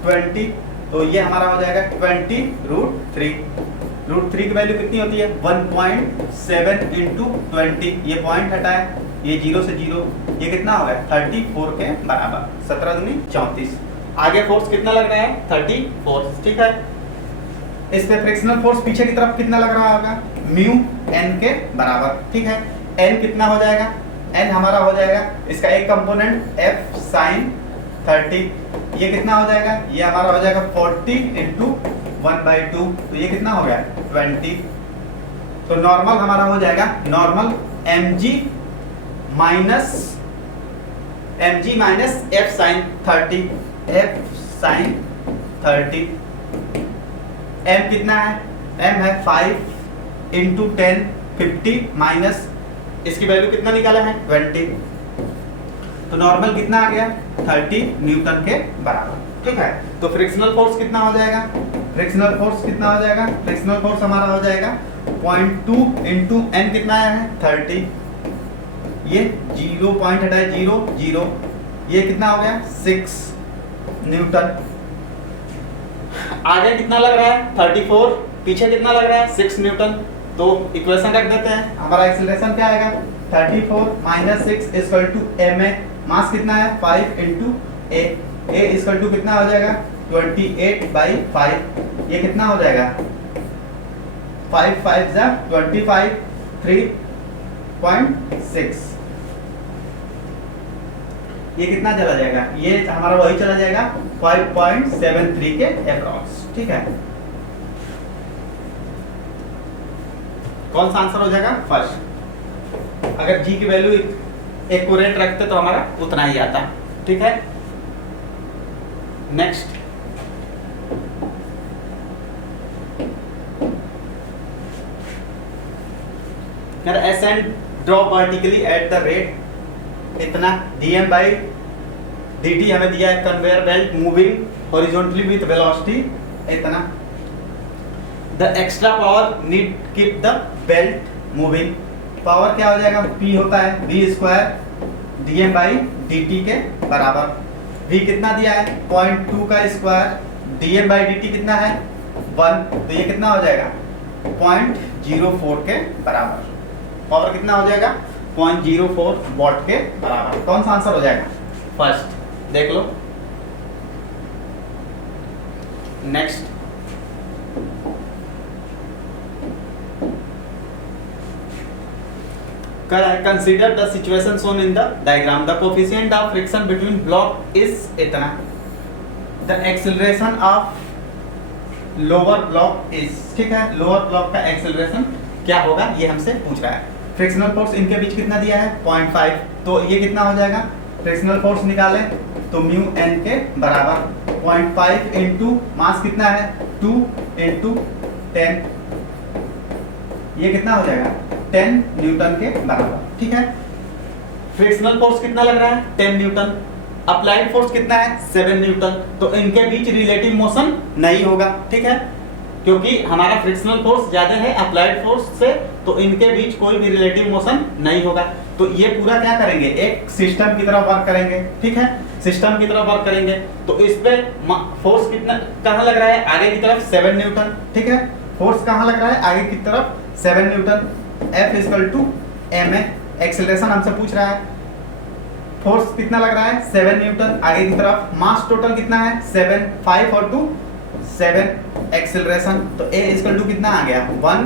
20, तो ये हमारा हो जाएगा 20 √3, √3 की वैल्यू कितनी होती है 1.7 × 20, ये पॉइंट हटाए, ये 0 से 0, ये कितना हो गया 34 के बराबर, 17 दूनी 34, आगे फोर्स कितना लग रहा है 34, ठीक है। इस पे फ्रिक्शनल फोर्स पीछे की तरफ कितना लग रहा होगा म्यू n के बराबर, ठीक है। n कितना हो जाएगा, n हमारा हो जाएगा इसका एक कंपोनेंट F sin 30, ये कितना हो जाएगा, ये हमारा हो जाएगा 40 × 1/2, तो ये कितना हो गया 20, तो नॉर्मल हमारा हो जाएगा normal mg minus F sin 30, F sin 30, m कितना है, m है 5 × 10 50 माइनस इसकी वैल्यू कितना निकाला है 20, तो नॉर्मल कितना आ गया 30 न्यूटन के बराबर, ठीक है। तो फ्रिक्शनल फोर्स कितना हो जाएगा, फ्रिक्शनल फोर्स कितना हो जाएगा, फ्रिक्शनल फोर्स हमारा हो जाएगा 0.2 × n कितना आया है 30, ये 0 पॉइंट हटाए 0 0, ये कितना हो गया 6 न्यूटन, आगे कितना लग रहा है 34, पीछे कितना लग रहा है 6 न्यूटन, तो इक्वेशन रख देते हैं, हमारा एक्सेलरेशन क्या आएगा 34 - 6 = ma, मास कितना है 5 × a, a = कितना हो जाएगा 28/5, ये कितना हो जाएगा 5 5 जा 25, 3.6। ये कितना चला जाएगा, ये हमारा वही चला जाएगा 5.73 के अप्रॉक्स। ठीक है, कौन सा आंसर हो जाएगा, फर्स्ट। अगर जी की वैल्यू एक्यूरेट रखते तो हमारा उतना ही आता। ठीक है, next, ascend drop vertically at the rate इतना dm by dt हमें दिया है, conveyor belt moving horizontally with velocity इतना। The extra power need keep the belt moving, power क्या हो जाएगा, p होता है v square dm by dt के बराबर। v कितना दिया है 0.2 का स्क्वायर, dm by dt कितना है 1, तो ये कितना हो जाएगा 0.04 के बराबर। पावर कितना हो जाएगा 0.04 वॉट के बराबर। कौन सा आंसर हो जाएगा, फर्स्ट। देख लो, next, consider the situation shown in the diagram. The coefficient of friction between block is इतना। The acceleration of lower block is, ठीक है, लोअर ब्लॉक का एक्सेलरेशन क्या होगा ये हमसे पूछ रहा है। फ्रिक्शनल फोर्स इनके बीच कितना दिया है 0.5, तो ये कितना हो जाएगा, फ्रिक्शनल फोर्स निकालें तो म्यू एन के बराबर 0.5 इंटू मास कितना है 2 इंटू 10, ये कितना हो जाएगा 10 न्यूटन के बराबर। ठीक है, फ्रिक्शनल फोर्स कितना लग रहा है 10 न्यूटन, अप्लाइड फोर्स कितना है 7 न्यूटन, तो इनके बीच रिलेटिव मोशन नहीं होगा। ठीक है, क्योंकि हमारा फ्रिक्शनल फोर्स ज्यादा है अप्लाइड फोर्स से, तो इनके बीच कोई भी रिलेटिव मोशन नहीं होगा। तो ये पूरा क्या करेंगे, एक सिस्टम की तरह वर्क करेंगे। ठीक है, सिस्टम की तरह वर्क करेंगे, तो इस पे फोर्स कितना कहाँ लग रहा है, आगे की तरफ 7 न्यूटन। ठीक है, फोर्स कहाँ लग रहा है, आगे की तरफ 7 न्यूटन। F ma, एक्सेलरेशन हमसे पूछ रहा है, फोर्स कितना लग रहा है 7 न्यूटन, आगे की तरफ मास टोटल कितना है 7, 5 और 2 7, एक्सेलरेशन तो a कितना आ गया 1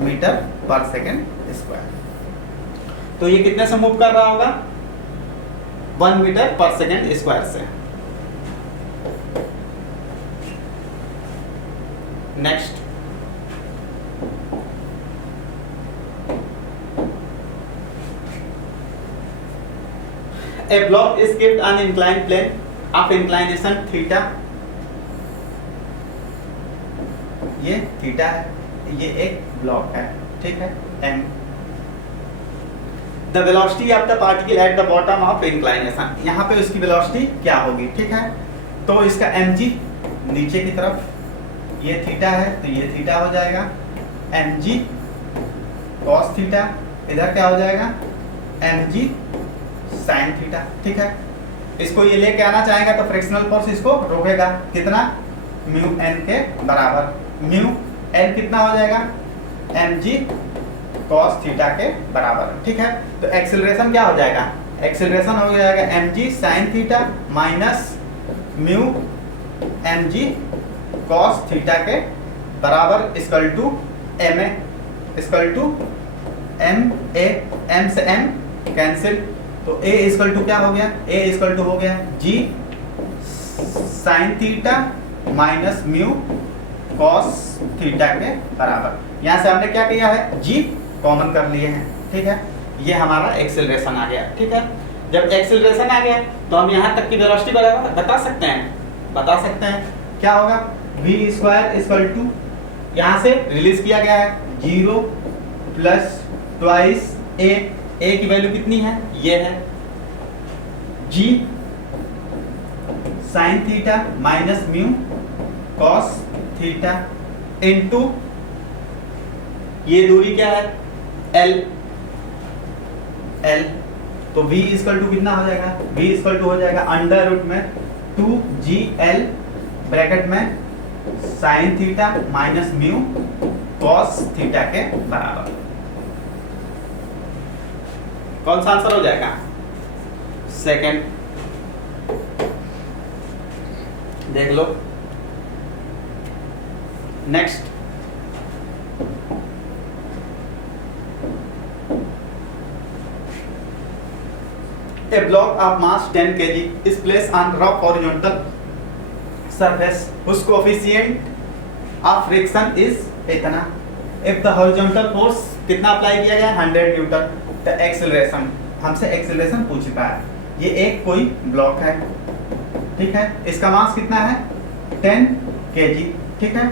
मीटर पर सेकेंड स्क्वायर। तो ये कितने से मूव कर रहा होगा 1 मीटर पर सेकेंड स्क्वायर से। Next, a block is kept on inclined plane of inclination theta, ये थीटा है, ये एक ब्लॉक है। ठीक है, m the velocity of the particle at the bottom of inclination, यहाँ पे उसकी वेलोसिटी क्या होगी। ठीक है, तो इसका mg नीचे की तरफ, ये थीटा है तो ये थीटा हो जाएगा mg cos थीटा, इधर क्या हो जाएगा mg sin थीटा। ठीक है, इसको ये लेके आना चाहेगा तो फ्रिक्शनल फोर्स इसको रोकेगा, कितना म्यू n के बराबर। म्यू n कितना हो जाएगा mg cos थीटा के बराबर। ठीक है, तो एक्सेलरेशन क्या हो जाएगा, एक्सेलरेशन हो जाएगा mg sin theta minus mu mg cos theta के बराबर equal to ma, equal to m से m कैंसिल, तो a इक्वल टू क्या हो गया, a इक्वल टू हो गया g sin theta minus mu cos theta के बराबर। यहाँ से हमने क्या किया है, g कॉमन कर लिए हैं। ठीक है, ये हमारा एक्सेलरेशन आ गया। ठीक है, जब एक्सेलरेशन आ गया तो हम यहाँ तक की वेलोसिटी बता सकते हैं क्या होगा, v स्क्वायर इक्वल टू, यहाँ से रिलीज किया गया है 0 प्लस ट्वाइस a की वैल्यू कितनी है, ये है g sin theta minus mu cos theta into ये दूरी क्या है l, तो v इक्वल टू कितना हो जाएगा, v इक्वल टू हो जाएगा अंडर रूट में 2gl ब्रैकेट में sin theta minus mu cos theta के बराबर। कौन सा आंसर हो जाएगा, सेकंड। देख लो, next, A block of mass 10 kg is placed on rough horizontal surface whose coefficient of friction is इतना. If the horizontal force कितना अप्लाई किया गया 100 न्यूटन. The acceleration हमसे acceleration पूछ रहा है. ये एक कोई ब्लॉक है, ठीक है. इसका मास कितना है 10 kg, ठीक है.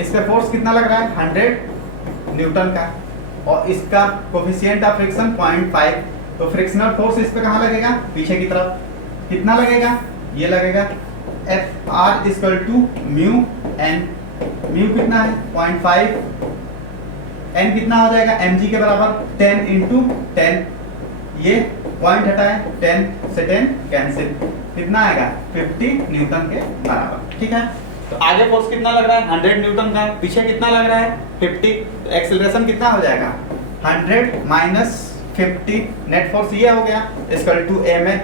इस पे फोर्स कितना लग रहा है 100 न्यूटन का और इसका कोफिशिएंट ऑफ फ्रिक्शन 0.5. तो फ्रिक्शनल फोर्स इस पे कहाँ लगेगा पीछे की तरफ. कितना लगेगा ये लगेगा F R equal to mu N. Mu कितना है 0.5. एन कितना हो जाएगा mg के बराबर 10 इंटू 10. ये पॉइंट हटाए 10 से 10 कैंसिल. कितना आएगा 50 न्यूटन के बराबर, ठीक है. तो आगे फोर्स कितना लग रहा है 100 न्यूटन का, पीछे कितना लग रहा है 50. तो एक्सेलरेशन कितना हो जाएगा 100 माइनस 50. नेट फोर्स ये हो गया इक्वल टू ए में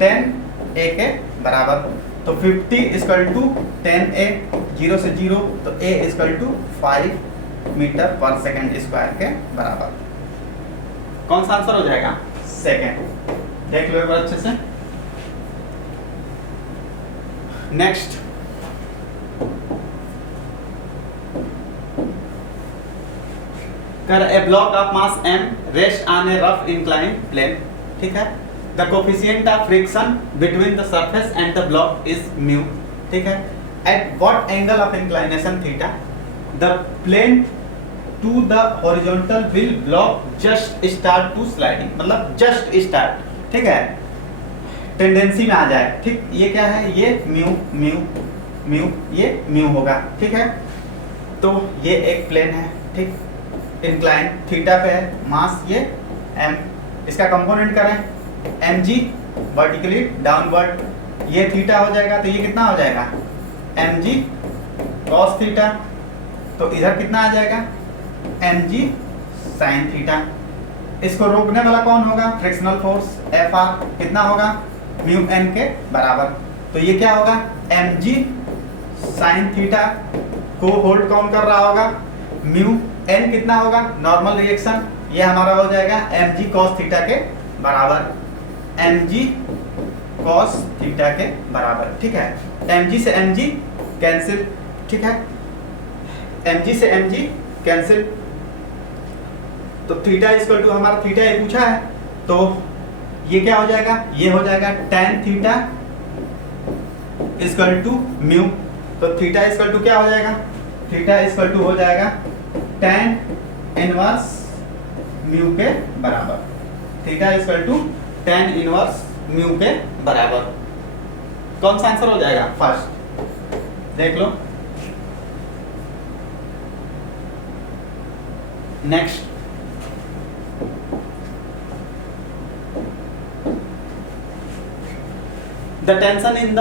10 ए के बराबर. तो 50 इक्वल टू 10 ए 0 से 0 तो ए इक्वल टू 5 मीटर पर सेकंड स्क्वायर के बराबर. कौन सा आंसर हो जाएगा सेकंड. देख लो एक बार अच्छे से. नेक्स्ट कर a block of mass m rest on a rough inclined plane, ठीक है. The coefficient of friction between the surface and the block is mu, ठीक है. At what angle of inclination theta the plane to the horizontal will block just start to sliding. मतलब just start, ठीक है, tendency में आ जाए, ठीक. ये क्या है ये म्यू म्यू म्यू ये म्यू होगा, ठीक है. तो ये एक प्लेन है, ठीक, इंक्लाइन थीटा पे है. मास ये m. इसका कंपोनेंट करें mg वर्टिकली डाउनवर्ड. ये थीटा हो जाएगा तो ये कितना हो जाएगा mg cos थीटा. तो इधर कितना आ जाएगा mg sin थीटा. इसको रोकने वाला कौन होगा फ्रिक्शनल फोर्स Fr. कितना होगा म्यू n के बराबर. तो ये क्या होगा mg sin थीटा को होल्ड कौन कर रहा होगा म्यू n. कितना होगा नॉर्मल रिएक्शन. ये हमारा हो जाएगा mg cos थीटा के बराबर. mg cos थीटा के बराबर, ठीक है. mg से mg कैंसिल, ठीक है. mg से mg कैंसिल. तो थीटा इक्वल टू हमारा थीटा ये पूछा है तो ये क्या हो जाएगा ये हो जाएगा tan theta equal to mu. तो थीटा इक्वल टू क्या हो जाएगा थीटा इक्वल टू हो जाएगा tan इनवर्स म्यू के बराबर. Theta equal to tan inverse mu के बराबर. कौन सा आंसर हो जाएगा फर्स्ट. देख लो next. The tension in the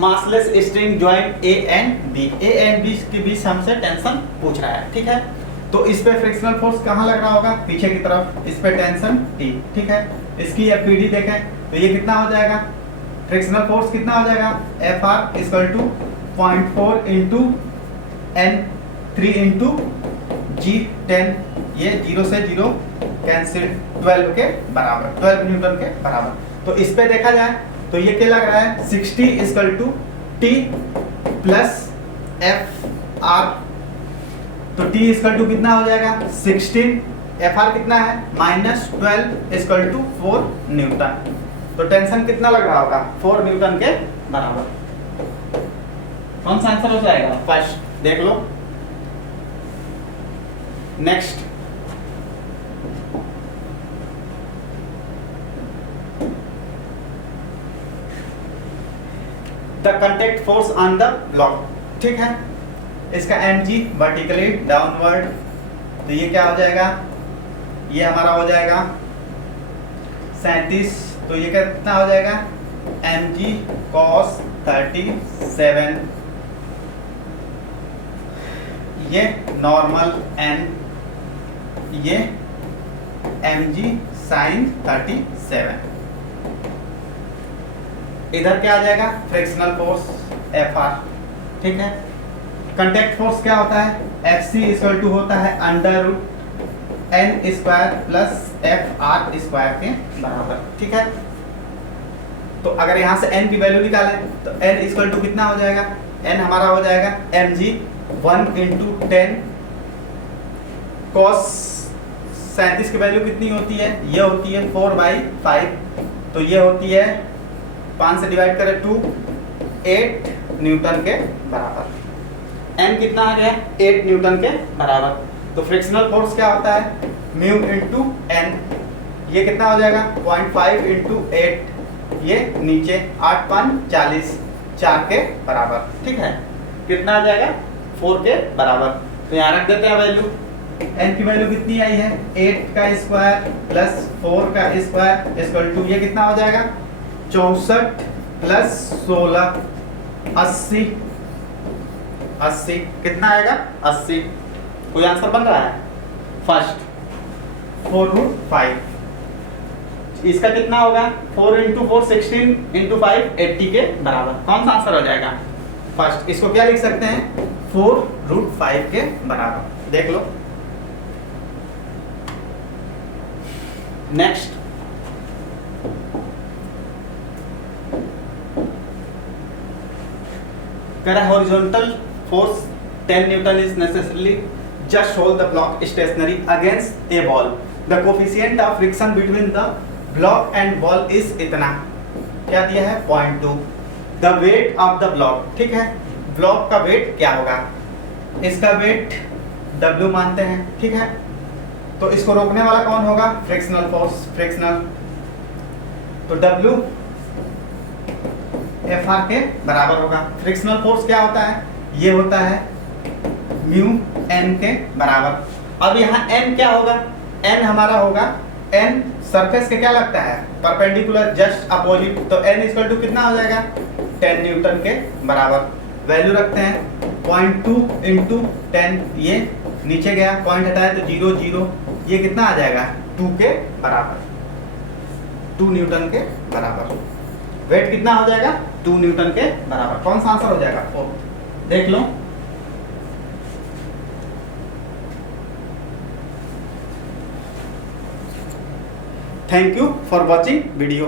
massless string joint A and B. A and B के बीच हमसे टेंशन पूछ रहा है, ठीक है. तो इस पे फ्रिक्शनल फोर्स कहाँ लग रहा होगा पीछे की तरफ. इस पे टेंशन T, ठीक है. इसकी FPD देखें तो ये कितना हो जाएगा फ्रिक्शनल फोर्स कितना हो जाएगा Fr equal to 0.4 into n 3 into G 10. ये 0 से 0 कैंसिल 12 के बराबर 12 न्यूटन के बराबर. तो इस पे देखा जाए तो ये क्या लग रहा है 60 equal to T plus Fr. तो T इक्वल टू कितना हो जाएगा 16. Fr कितना है -12 इक्वल टू 4 न्यूटन. तो टेंशन कितना लग रहा होगा 4 न्यूटन के बराबर. कौन सा आंसर हो जाएगा फर्स्ट. देख लो next. The contact force on the block, ठीक है. इसका mg वर्टिकली डाउनवर्ड. तो ये क्या हो जाएगा ये हमारा हो जाएगा 37. तो ये कितना हो जाएगा mg cos 37. ये नॉर्मल n. ये mg sin 37. इधर क्या आ जाएगा फ्रिक्शनल फोर्स Fr, ठीक है. कंटेक्ट फोर्स क्या होता है FC इक्वल टू होता है under root N square plus F R square के बराबर। ठीक है, तो अगर यहाँ से n की वैल्यू निकालें तो n इक्वल टू कितना हो जाएगा, n हमारा हो जाएगा mg 1 इंटू 10 cos 37 की वैल्यू कितनी होती है, ये होती है 4/5, तो ये होती है 5 से डिवाइड करें 2, 8 न्यूटन के बराबर। n कितना आ गया, 8 न्यूटन के बराबर। तो फ्रिक्शनल फोर्स क्या होता है, म्यू इंटू n, ये कितना हो जाएगा 0.5 इंटू 8, ये नीचे 8 5 40, 4 के बराबर। ठीक है, कितना आ जाएगा 4 के बराबर। तो यहाँ रख देते हैं वैल्यू, n की वैल्यू कितनी आई है 8 का स्क्वायर प्लस 4 का स्क्वायर इक्वल टू ये कितना हो जाएगा 64 प्लस 16 80, 80 कितना आएगा 80। कोई आंसर बन रहा है, फर्स्ट 4√5, इसका कितना होगा 4 इंटू 4 16 इंटू 5 80 के बराबर। कौन सा आंसर हो जाएगा, फर्स्ट। इसको क्या लिख सकते हैं 4√5 के बराबर। देख लो नेक्स्ट, कह रहा है horizontal force 10 newton is necessarily just hold the block stationary against a wall, the coefficient of friction between the block and wall is इतना, क्या दिया है 0.2, the weight of the block. ठीक है, ब्लॉक का वेट क्या होगा, इसका वेट W मानते हैं। ठीक है, तो इसको रोकने वाला कौन होगा, फ्रिक्शनल फोर्स, फ्रिक्शनल, तो W Fr के बराबर होगा। फ्रिक्शनल फोर्स क्या होता है, ये होता है म्यू n के बराबर। अब यहाँ n क्या होगा, n हमारा होगा, n सरफेस के क्या लगता है परपेंडिकुलर जस्ट अपोजिट, तो n इक्वल टू कितना हो जाएगा 10 न्यूटन के बराबर। वैल्यू रखते हैं 0.2 इंटू 10, ये नीचे गया, पॉइंट हटाया तो 0 0, ये कितना आ जाएगा 2 के बराबर, 2 न्यूटन के बराबर। वेट कितना हो जाएगा 2 न्यूटन के बराबर। कौन सा आंसर हो जाएगा 4, देख लो। Thank you for watching video.